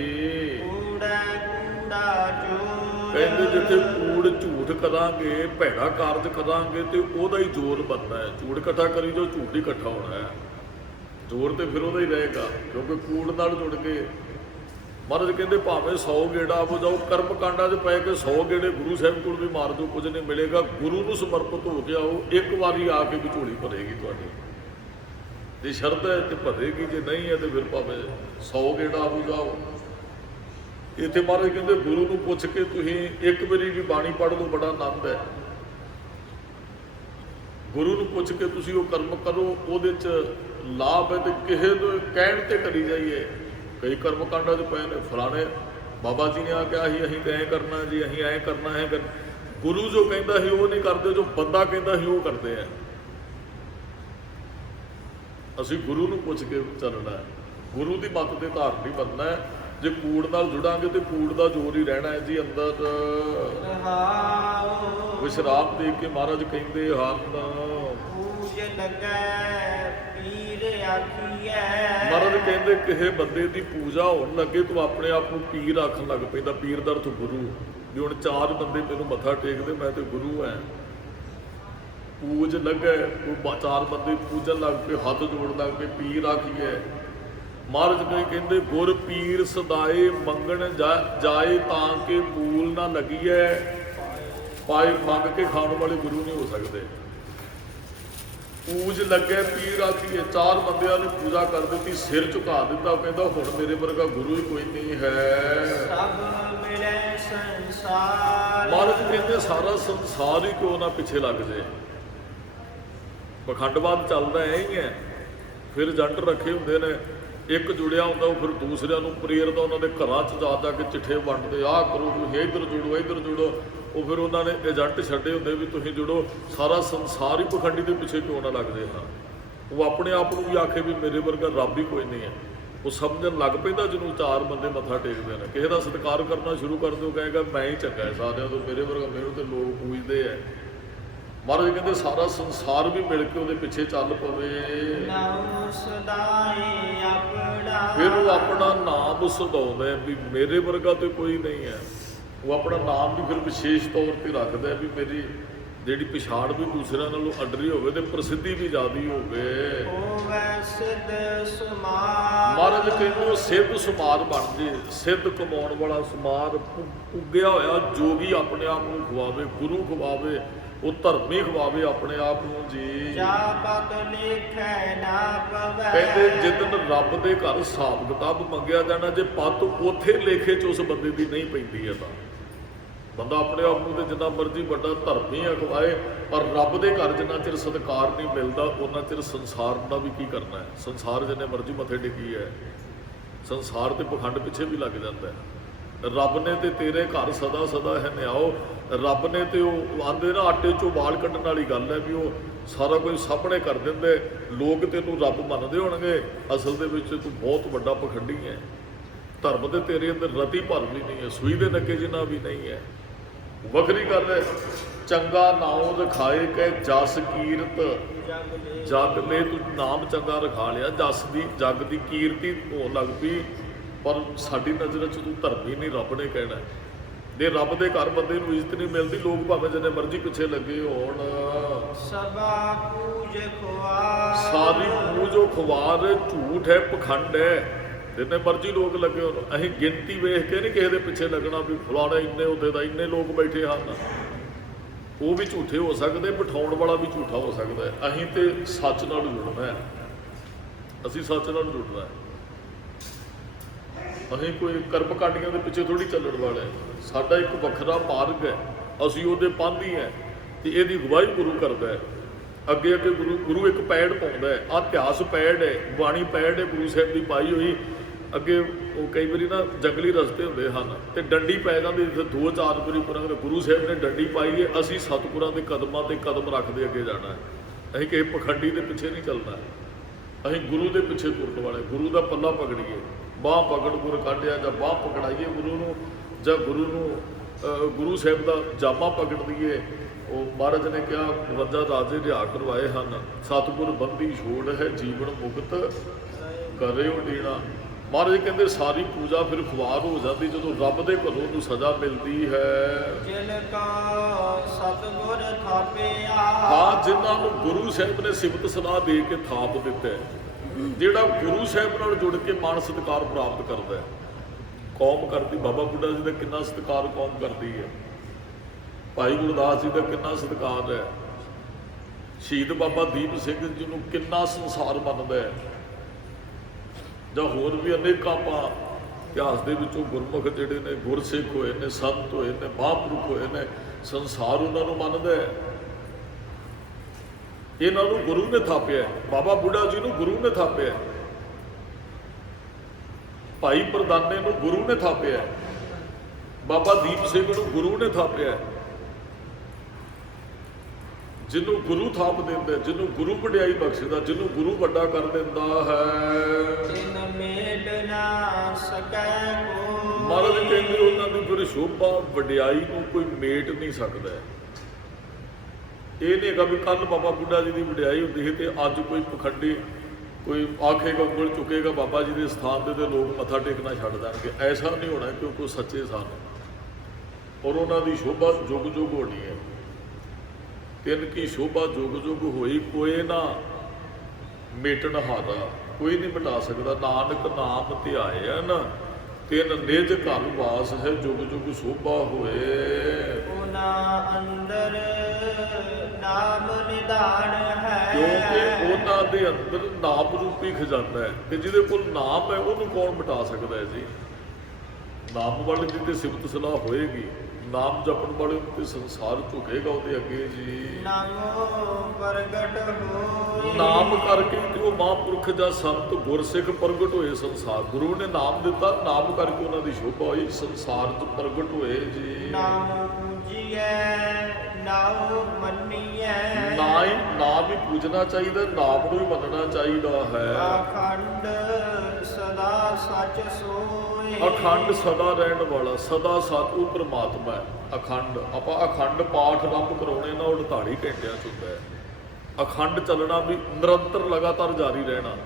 ਕੂੜਾ ਕੂੜਾ ਚੋਰ, ਕਹਿੰਦੇ ਜਿੱਥੇ ਕੂੜ ਝੂਠ ਕਰਾਂਗੇ, ਭੈੜਾ ਕਾਰਜ ਕਰਾਂਗੇ ਤੇ ਉਹਦਾ ਹੀ ਜ਼ੋਰ ਬਣਨਾ ਹੈ। ਝੂਠ ਇਕੱਠਾ ਕਰੀ ਜੋ ਝੂਠ ਹੀ ਇਕੱਠਾ ਹੋਣਾ ਹੈ। ਜ਼ੋਰ ਤੇ ਫਿਰ ਉਹਦਾ ਹੀ ਰਹੇਗਾ, ਕਿਉਂਕਿ ਕੂੜ ਨਾਲ ਜੁੜ ਕੇ ਮਹਾਰਾਜ ਕਹਿੰਦੇ ਭਾਵੇਂ 100 ਗੇੜਾ ਆਵੋ ਜਾਓ, ਕਰਮ ਕਾਂਡਾਂ 'ਚ ਪੈ ਕੇ 100 ਗੇੜੇ ਗੁਰੂ ਸਾਹਿਬ ਕੋਲ ਵੀ ਮਾਰ ਦਿਓ, ਕੁਝ ਨਹੀਂ ਮਿਲੇਗਾ। ਗੁਰੂ ਨੂੰ ਸਮਰਪਿਤ ਹੋ ਕੇ ਆਓ, ਇੱਕ ਵਾਰੀ ਆ ਕੇ ਝੋਲੀ ਭਰੇਗੀ ਤੁਹਾਡੀ। ਜੇ ਸ਼ਰਧਾ ਹੈ ਤੇ ਭਰੇਗੀ, ਜੇ ਨਹੀਂ ਹੈ ਤੇ ਫਿਰ ਭਾਵੇਂ 100 ਗੇੜਾ ਆਵੋ ਜਾਓ। ਇੱਥੇ ਮਹਾਰਾਜ ਕਹਿੰਦੇ ਗੁਰੂ ਨੂੰ ਪੁੱਛ ਕੇ ਤੁਸੀਂ ਇੱਕ ਵਾਰੀ ਵੀ ਬਾਣੀ ਪੜ੍ਹ ਲਓ, ਬੜਾ ਆਨੰਦ ਹੈ। ਗੁਰੂ ਨੂੰ ਪੁੱਛ ਕੇ ਤੁਸੀਂ ਉਹ ਕਰਮ ਕਰੋ, ਉਹਦੇ 'ਚ ਲਾਭ ਹੈ। ਤੇ ਕਿਸੇ ਨੂੰ ਕਹਿਣ ਤੇ ਕਰੀ ਜਾਈਏ, ਕਈ ਕਰਮ ਕਾਂਡਾਂ 'ਚ ਪਏ ਨੇ, ਫਲਾਣੇ ਬਾਬਾ ਜੀ ਨੇ ਆ ਕਿਹਾ ਸੀ ਅਸੀਂ ਐਂ ਕਰਨਾ ਜੀ, ਅਸੀਂ ਐਂ ਕਰਨਾ ਹੈ। ਗੁਰੂ ਜੋ ਕਹਿੰਦਾ ਸੀ ਉਹ ਨਹੀਂ ਕਰਦੇ, ਜੋ ਬੰਦਾ ਕਹਿੰਦਾ ਸੀ ਉਹ ਕਰਦੇ ਆ। ਅਸੀਂ ਗੁਰੂ ਨੂੰ ਪੁੱਛ ਕੇ ਚੱਲਣਾ ਹੈ, ਗੁਰੂ ਦੀ ਮੱਤ ਦੇ ਧਾਰਨ ਨਹੀਂ ਬਣਨਾ ਹੈ। ਜੇ ਕੂੜ ਨਾਲ ਜੁੜਾਂਗੇ ਤੇ ਕੂੜ ਦਾ ਜ਼ੋਰ ਹੀ ਰਹਿਣਾ ਹੈ ਜੀ ਅੰਦਰ। ਵਿਸ਼ਰਾਮ ਦੇ ਕੇ ਮਹਾਰਾਜ ਕਹਿੰਦੇ ਹਨ, ਪੂਜ ਲੱਗੈ ਪੀਰ ਆਖੀਐ। ਮਹਾਰਾਜ ਕਹਿੰਦੇ ਕਿਸੇ ਬੰਦੇ ਦੀ ਪੂਜਾ ਹੋਣ ਲੱਗੇ ਤੂੰ ਆਪਣੇ ਆਪ ਨੂੰ ਪੀਰ ਆਖਣ ਲੱਗ ਪੈਂਦਾ। ਪੀਰ ਦਾ ਅਰਥ ਗੁਰੂ। ਵੀ ਹੁਣ 4 ਬੰਦੇ ਮੈਨੂੰ ਮੱਥਾ ਟੇਕਦੇ, ਮੈਂ ਤੇ ਗੁਰੂ ਐ। ਪੂਜ ਲੱਗੇ, ਉਹ 4 ਬੰਦੇ ਪੂਜਣ ਲੱਗ ਪਏ, ਹੱਥ ਜੋੜਨ ਲੱਗ ਪਏ, ਪੀਰ ਆਖੀਐ। ਮਹਾਰਾਜ ਕਹਿੰਦੇ ਗੁਰ ਪੀਰ ਸਦਾਏ ਮੰਗਣ ਜਾਏ, ਤਾਂ ਕਿ ਮੂਲ ਨਾ ਲੱਗੀਐ। ਪਾਏ ਮੰਗ ਕੇ ਖਾਣ ਵਾਲੇ ਗੁਰੂ ਨਹੀਂ ਹੋ ਸਕਦੇ। ਪੂਜ ਲੱਗੇ ਪੀਰ ਆਖੀਏ, 4 ਬੰਦਿਆਂ ਨੇ ਪੂਜਾ ਕਰ ਦਿੱਤੀ, ਸਿਰ ਝੁਕਾ ਦਿੱਤਾ। ਕਹਿੰਦਾ ਹੁਣ ਮੇਰੇ ਵਰਗਾ ਗੁਰੂ ਹੀ ਕੋਈ ਨਹੀਂ ਹੈ। ਸਭ ਮਿਲੇ ਸੰਸਾਰ। ਮਹਾਰਾਜ ਕਹਿੰਦੇ ਸਾਰਾ ਸੰਸਾਰ ਹੀ ਕਿਉਂ ਨਾ ਪਿੱਛੇ ਲੱਗ ਜੇ। ਪਖੰਡਵਾਦ ਚੱਲਦਾ ਐ ਹੀ ਹੈ। ਫਿਰ ਏਜੰਟ ਰੱਖੇ ਹੁੰਦੇ ਨੇ, ਇੱਕ ਜੁੜਿਆ ਹੁੰਦਾ ਉਹ ਫਿਰ ਦੂਸਰਿਆਂ ਨੂੰ ਪ੍ਰੇਰਦਾ, ਉਹਨਾਂ ਦੇ ਘਰਾਂ 'ਚ ਜਾ ਕੇ ਚਿੱਠੇ ਵੰਡਦੇ, ਆਹ ਕਰੋ ਤੁਸੀਂ, ਇੱਧਰ ਜੁੜੋ ਇੱਧਰ ਜੁੜੋ। ਉਹ ਫਿਰ ਉਹਨਾਂ ਨੇ ਏਜੰਟ ਛੱਡੇ ਹੁੰਦੇ ਵੀ ਤੁਸੀਂ ਜੁੜੋ। ਸਾਰਾ ਸੰਸਾਰ ਹੀ ਪਖੰਡੀ ਦੇ ਪਿੱਛੇ ਕਿਉਂ ਨਾ ਲੱਗਦੇ ਹਾਂ। ਉਹ ਆਪਣੇ ਆਪ ਨੂੰ ਵੀ ਆਖੇ ਵੀ ਮੇਰੇ ਵਰਗਾ ਰੱਬ ਹੀ ਕੋਈ ਨਹੀਂ ਹੈ। ਉਹ ਸਮਝਣ ਲੱਗ ਪੈਂਦਾ ਜਿਹਨੂੰ 4 ਬੰਦੇ ਮੱਥਾ ਟੇਕਦੇ ਨੇ। ਕਿਸੇ ਦਾ ਸਤਿਕਾਰ ਕਰਨਾ ਸ਼ੁਰੂ ਕਰ ਦਿਓ, ਕਹੇਗਾ ਮੈਂ ਹੀ ਚੰਗਾ ਹੈ ਸਾਰਿਆਂ ਤੋਂ, ਮੇਰੇ ਵਰਗਾ ਮੈਨੂੰ ਤੇ ਲੋਕ ਪੂਜਦੇ ਹੈ। ਮਹਾਰਾਜ ਕਹਿੰਦੇ ਸਾਰਾ ਸੰਸਾਰ ਵੀ ਮਿਲ ਕੇ ਉਹਦੇ ਪਿੱਛੇ ਚੱਲ ਪਵੇ। ਫਿਰ ਉਹ ਆਪਣਾ ਨਾਮ ਸਦਾਉਂਦਾ ਹੈ ਵੀ ਮੇਰੇ ਵਰਗਾ ਤੇ ਕੋਈ ਨਹੀਂ ਹੈ। ਉਹ ਆਪਣਾ ਨਾਮ ਵੀ ਫਿਰ ਵਿਸ਼ੇਸ਼ ਤੌਰ ਤੇ ਰੱਖਦਾ ਹੈ ਵੀ ਮੇਰੀ ਜਿਹੜੀ ਪਛਾਣ ਵੀ ਦੂਸਰਿਆਂ ਨਾਲੋਂ ਅੱਡਰੀ ਹੋਵੇ ਤੇ ਪ੍ਰਸਿੱਧੀ ਵੀ ਜ਼ਿਆਦੀ ਹੋਵੇ। ਮਹਾਰਾਜ ਕਹਿੰਦੇ ਉਹ ਸਿੱਧ ਸੁਮਾਰ ਬਣ ਜੇ। ਸਿੱਧ ਕਮਾਉਣ ਵਾਲਾ ਸੁਮਾਰ, ਉੱਗਿਆ ਹੋਇਆ ਜੋਗੀ ਆਪਣੇ ਆਪ ਨੂੰ ਖਵਾਵੇ, ਗੁਰੂ ਖਵਾਵੇ, ਉਹ ਧਰਮੀ ਖਵਾਵੇ ਆਪਣੇ ਆਪ ਨੂੰ ਜੀ। ਕਹਿੰਦੇ ਜਿੱਦਣ ਰੱਬ ਦੇ ਘਰ ਹਿਸਾਬ ਕਿਤਾਬ ਮੰਗਿਆ ਜਾਣਾ, ਜੇ ਪੱਤ ਉੱਥੇ ਲੇਖੇ 'ਚ ਉਸ ਬੰਦੇ ਦੀ ਨਹੀਂ ਪੈਂਦੀ ਹੈ ਤਾਂ ਬੰਦਾ ਆਪਣੇ ਆਪ ਨੂੰ ਤੇ ਜਿੰਨਾ ਮਰਜ਼ੀ ਵੱਡਾ ਧਰਮੀ ਅਖਵਾਏ, ਪਰ ਰੱਬ ਦੇ ਘਰ ਜਿੰਨਾ ਚਿਰ ਸਤਿਕਾਰ ਨਹੀਂ ਮਿਲਦਾ ਉਹਨਾਂ ਚਿਰ ਸੰਸਾਰ ਦਾ ਵੀ ਕੀ ਕਰਨਾ ਹੈ। ਸੰਸਾਰ ਜਿੰਨੇ ਮਰਜ਼ੀ ਮੱਥੇ ਟੇਕੀ ਹੈ, ਸੰਸਾਰ ਤੇ ਪਖੰਡ ਪਿੱਛੇ ਵੀ ਲੱਗ ਜਾਂਦਾ ਹੈ। ਰੱਬ ਨੇ ਤੇ ਤੇਰੇ ਘਰ ਸਦਾ ਸਦਾ ਹੈ ਨਿਆਓ। ਰੱਬ ਨੇ ਤੇ ਉਹ ਆਂਦੇ ਨਾ ਆਟੇ 'ਚੋਂ ਵਾਲ ਕੱਢਣ ਵਾਲੀ ਗੱਲ ਹੈ ਵੀ ਉਹ ਸਾਰਾ ਕੁਝ ਸਾਹਮਣੇ ਕਰ ਦਿੰਦੇ। ਲੋਕ ਤੈਨੂੰ ਰੱਬ ਮੰਨਦੇ ਹੋਣਗੇ, ਅਸਲ ਦੇ ਵਿੱਚ ਤੂੰ ਬਹੁਤ ਵੱਡਾ ਪਖੰਡੀ ਹੈ। ਧਰਮ ਦੇ ਤੇਰੇ ਅੰਦਰ ਰਤੀ ਭਰ ਵੀ ਨਹੀਂ ਹੈ, ਸੂਈ ਦੇ ਨੱਕੇ ਜਿੰਨਾ ਵੀ ਨਹੀਂ ਹੈ। ਵੱਖਰੀ ਗੱਲ ਹੈ ਚੰਗਾ ਨਾਮ ਰਖਾਏ ਕਿ ਜਸ ਕੀਰਤ ਜਗ ਲੈ। ਤੂੰ ਨਾਮ ਚੰਗਾ ਰਖਾ ਲਿਆ, ਜਸ ਦੀ ਜਗ ਦੀ ਕੀਰਤੀ ਹੋਣ ਲੱਗ ਪਈ, ਪਰ ਸਾਡੀ ਨਜ਼ਰ 'ਚ ਤੂੰ ਧਰਮੀ ਨਹੀਂ। ਰੱਬ ਨੇ ਕਹਿਣਾ ਜੇ ਰੱਬ ਦੇ ਘਰ ਬੰਦੇ ਨੂੰ ਇੱਜ਼ਤ ਨਹੀਂ ਮਿਲਦੀ, ਲੋਕ ਭਾਵੇਂ ਜਿੰਨੇ ਮਰਜ਼ੀ ਪਿੱਛੇ ਲੱਗੇ ਹੋਣ। ਸਾਰੀ ਪੂਜੋ ਖੁਆਰ ਝੂਠ ਹੈ, ਪਖੰਡ ਹੈ। ਜਿੰਨੇ ਮਰਜ਼ੀ ਲੋਕ ਲੱਗੇ ਹੋਣ, ਅਸੀਂ ਗਿਣਤੀ ਵੇਖ ਕੇ ਨਹੀਂ ਕਿਸੇ ਦੇ ਪਿੱਛੇ ਲੱਗਣਾ ਵੀ ਫਲਾਣੇ ਇੰਨੇ ਉਹਦੇ ਦਾ ਇੰਨੇ ਲੋਕ ਬੈਠੇ ਹਨ। ਉਹ ਵੀ ਝੂਠੇ ਹੋ ਸਕਦੇ, ਬਿਠਾਉਣ ਵਾਲਾ ਵੀ ਝੂਠਾ ਹੋ ਸਕਦਾ ਹੈ। ਅਸੀਂ ਤੇ ਸੱਚ ਨਾਲ ਜੁੜਨਾ ਹੈ, ਅਸੀਂ ਸੱਚ ਨਾਲ ਜੁੜਨਾ ਹੈ। ਅਸੀਂ ਕੋਈ ਕਰਮ ਕਾਂਡੀਆਂ ਦੇ ਪਿੱਛੇ ਥੋੜ੍ਹੀ ਚੱਲਣ ਵਾਲੇ। ਸਾਡਾ ਇੱਕ ਵੱਖਰਾ ਮਾਰਗ ਹੈ, ਅਸੀਂ ਉਹਦੇ ਪਾਂਧੀ ਹੈ ਤੇ ਇਹਦੀ ਅਗਵਾਈ ਗੁਰੂ ਕਰਦਾ ਹੈ। ਅੱਗੇ ਅੱਗੇ ਗੁਰੂ ਇੱਕ ਪੈੜ ਪਾਉਂਦਾ ਹੈ। ਆਹ ਇਤਿਹਾਸ ਪੈੜ ਹੈ, ਬਾਣੀ ਪੈੜ ਹੈ ਗੁਰੂ ਸਾਹਿਬ ਦੀ ਪਾਈ ਹੋਈ। ਅੱਗੇ ਉਹ ਕਈ ਵਾਰੀ ਨਾ ਜੰਗਲੀ ਰਸਤੇ ਹੁੰਦੇ ਹਨ ਤੇ ਡੰਡੀ ਪੈ ਜਾਂਦੀ, ਜਿੱਥੇ 2-4 ਵਾਰੀ ਪੁਰਾਂ ਗੁਰੂ ਸਾਹਿਬ ਨੇ ਡੰਡੀ ਪਾਈ ਹੈ। ਅਸੀਂ ਸਤਿਗੁਰਾਂ ਦੇ ਕਦਮਾਂ ਤੇ ਕਦਮ ਰੱਖਦੇ ਅੱਗੇ ਜਾਣਾ ਹੈ। ਅਸੀਂ ਕਿਸੇ ਪਖੰਡੀ ਦੇ ਪਿੱਛੇ ਨਹੀਂ ਚੱਲਣਾ, ਅਸੀਂ ਗੁਰੂ ਦੇ ਪਿੱਛੇ ਤੁਰਨ ਵਾਲੇ। ਗੁਰੂ ਦਾ ਪੱਲਾ ਪਕੜੀਏ, ਬਾਂਹ ਪਕੜ ਗੁਰ ਕਾਢਿਆ, ਜਾਂ ਬਾਂਹ ਪਕੜਾਈਏ ਗੁਰੂ ਨੂੰ, ਜਾਂ ਗੁਰੂ ਸਾਹਿਬ ਦਾ ਜਾਮਾ ਪਕੜ ਦਈਏ। ਉਹ ਮਹਾਰਾਜ ਨੇ ਕਿਹਾ 52 ਰਾਜੇ ਰਿਆ ਕਰਵਾਏ ਹਨ, ਸਤਿਗੁਰ ਬੰਦੀ ਛੋੜ ਹੈ ਜੀਵਨ ਮੁਕਤ ਕਰੇ ਉਡੀਣਾ। ਮਹਾਰਾਜ ਕਹਿੰਦੇ ਸਾਰੀ ਪੂਜਾ ਫਿਰ ਖੁਆਰ ਹੋ ਜਾਂਦੀ ਜਦੋਂ ਰੱਬ ਦੇ ਘਰੋਂ ਨੂੰ ਸਜ਼ਾ ਮਿਲਦੀ ਹੈ। ਹਾਂ, ਜਿਨ੍ਹਾਂ ਨੂੰ ਗੁਰੂ ਸਾਹਿਬ ਨੇ ਸਿਫਤ ਸਲਾਹ ਦੇ ਕੇ ਥਾਪ ਦਿੱਤਾ, ਜਿਹੜਾ ਗੁਰੂ ਸਾਹਿਬ ਨਾਲ ਜੁੜ ਕੇ ਮਾਣ ਸਤਿਕਾਰ ਪ੍ਰਾਪਤ ਕਰਦਾ ਹੈ, ਕੌਮ ਕਰਦੀ, ਬਾਬਾ ਬੁੱਢਾ ਜੀ ਦਾ ਕਿੰਨਾ ਸਤਿਕਾਰ ਕੌਮ ਕਰਦੀ ਹੈ, ਭਾਈ ਗੁਰਦਾਸ ਜੀ ਦਾ ਕਿੰਨਾ ਸਤਿਕਾਰ ਹੈ, ਸ਼ਹੀਦ ਬਾਬਾ ਦੀਪ ਸਿੰਘ ਜੀ ਨੂੰ ਕਿੰਨਾ ਸੰਸਾਰ ਮੰਨਦਾ ਹੈ, ਜਾਂ ਹੋਰ ਵੀ ਅਨੇਕਾਂ ਆਪਾਂ ਇਤਿਹਾਸ ਦੇ ਵਿੱਚੋਂ ਗੁਰਮੁਖ ਜਿਹੜੇ ਨੇ, ਗੁਰਸਿੱਖ ਹੋਏ ਨੇ, ਸੰਤ ਹੋਏ ਨੇ, ਮਹਾਂਪੁਰਖ ਹੋਏ ਨੇ, ਸੰਸਾਰ ਉਹਨਾਂ ਨੂੰ ਮੰਨਦਾ ਹੈ। ਇਹਨਾਂ ਨੂੰ ਗੁਰੂ ਨੇ ਥਾਪਿਆ, ਬਾਬਾ ਬੁੱਢਾ ਜੀ ਨੂੰ ਗੁਰੂ ਨੇ ਥਾਪਿਆ, ਭਾਈ ਪ੍ਰਦਾਨੇ ਨੂੰ ਗੁਰੂ ਨੇ ਥਾਪਿਆ, ਬਾਬਾ ਦੀਪ ਸਿੰਘ ਨੂੰ ਗੁਰੂ ਨੇ ਥਾਪਿਆ। ਜਿਹਨੂੰ ਗੁਰੂ ਥਾਪ ਦਿੰਦਾ, ਜਿਹਨੂੰ ਗੁਰੂ ਵਡਿਆਈ ਬਖਸ਼ਦਾ, ਜਿਹਨੂੰ ਗੁਰੂ ਵੱਡਾ ਕਰ ਦਿੰਦਾ ਹੈ, ਤਿਨ ਮੇਟ ਨਾ ਸਕੈ ਕੋ। ਮਹਾਰਾਜ ਕਹਿੰਦੇ ਉਹਨਾਂ ਦੀ ਫਿਰ ਸ਼ੋਭਾ ਵਡਿਆਈ ਨੂੰ ਕੋਈ ਮੇਟ ਨਹੀਂ ਸਕਦਾ। ਇਹ ਨਹੀਂ ਹੈਗਾ ਵੀ ਕੱਲ ਬਾਬਾ ਬੁੱਢਾ ਜੀ ਦੀ ਵਡਿਆਈ ਹੁੰਦੀ ਹੈ ਤੇ ਅੱਜ ਕੋਈ ਪਖੰਡੀ ਕੋਈ ਆਖੇਗਾ, ਉਂਗਲ ਚੁੱਕੇਗਾ ਬਾਬਾ ਜੀ ਦੇ ਸਥਾਨ ਤੇ ਲੋਕ ਮੱਥਾ ਟੇਕਣਾ ਛੱਡ ਦੇਣਗੇ। ਐਸਾ ਨਹੀਂ ਹੋਣਾ, ਕਿਉਂਕਿ ਉਹ ਸੱਚੇ ਸਨ ਔਰ ਉਹਨਾਂ ਦੀ ਸ਼ੋਭਾ ਜੁਗ ਜੁਗ ਹੋਣੀ ਹੈ। ਤਿੰਨ ਕੀ ਸ਼ੋਭਾ ਜੁਗ ਜੁਗ ਹੋਈ, ਕੋਈ ਨਾ ਮੇਟਣ ਹਾਰਾ, ਕੋਈ ਨਹੀਂ ਮਿਟਾ ਸਕਦਾ। ਨਾਨਕ ਨਾਮ ਧਿਆਇਆ ਨਾ ਤਿੰਨ ਨਿਜ ਘਰ ਵਾਸ ਹੈ, ਜੁਗ ਜੁਗ ਸ਼ੋਭਾ ਹੋਏ। ਉਹਨਾਂ ਅੰਦਰ ਨਾਮ ਨਿਧਾਨ ਹੈ, ਕਿਉਂਕਿ ਉਹਨਾਂ ਦੇ ਅੰਦਰ ਨਾਮ ਰੂਪੀ ਖਜ਼ਾਨਾ ਹੈ, ਤੇ ਜਿਹਦੇ ਕੋਲ ਨਾਮ ਹੈ ਉਹਨੂੰ ਕੌਣ ਮਿਟਾ ਸਕਦਾ ਹੈ ਜੀ। ਨਾਮ ਵਾਲੇ ਦੀ ਤੇ ਸਿਫਤ ਸਲਾਹ ਹੋਏਗੀ, ਨਾਮ ਜਪਣ ਵਾਲੇ ਤੇ ਸੰਸਾਰ ਝੁਕੇਗਾ ਉਹਦੇ ਅੱਗੇ ਜੀ। ਨਾਮੋ ਪ੍ਰਗਟ ਹੋਏ, ਨਾਮ ਕਰਕੇ ਤੇ ਉਹ ਮਹਾਂਪੁਰਖ ਜਾਂ ਸੰਤ ਗੁਰਸਿੱਖ ਪ੍ਰਗਟ ਹੋਏ ਸੰਸਾਰ। ਗੁਰੂ ਨੇ ਨਾਮ ਦਿੱਤਾ, ਨਾਮ ਕਰਕੇ ਉਹਨਾਂ ਦੀ ਸ਼ੋਭਾ ਹੋਈ, ਸੰਸਾਰ 'ਚ ਪ੍ਰਗਟ ਹੋਏ ਜੀ। ਨਾਮ ਪੂਜੀਐ ਨਾਉ ਮੰਨੀਐ, ਨਾਮ ਹੀ ਪੂਜਣਾ ਚਾਹੀਦਾ, ਨਾਮ ਨੂੰ ਹੀ ਮੰਨਣਾ ਚਾਹੀਦਾ ਹੈ। ਅਖੰਡ ਸਦਾ ਸੱਚ ਸੋਏ, ਅਖੰਡ ਸਦਾ ਰਹਿਣ ਵਾਲਾ, ਸਦਾ ਸੱਚ ਉਹ ਪ੍ਰਮਾਤਮਾ ਹੈ। ਅਖੰਡ ਆਪਾਂ ਅਖੰਡ ਪਾਠ ਰੱਬ ਕਰਾਉਣੇ ਨਾ 48 ਘੰਟਿਆਂ 'ਚ ਹੁੰਦਾ ਹੈ। ਅਖੰਡ ਚੱਲਣਾ ਵੀ ਨਿਰੰਤਰ ਲਗਾਤਾਰ ਜਾਰੀ ਰਹਿਣਾ।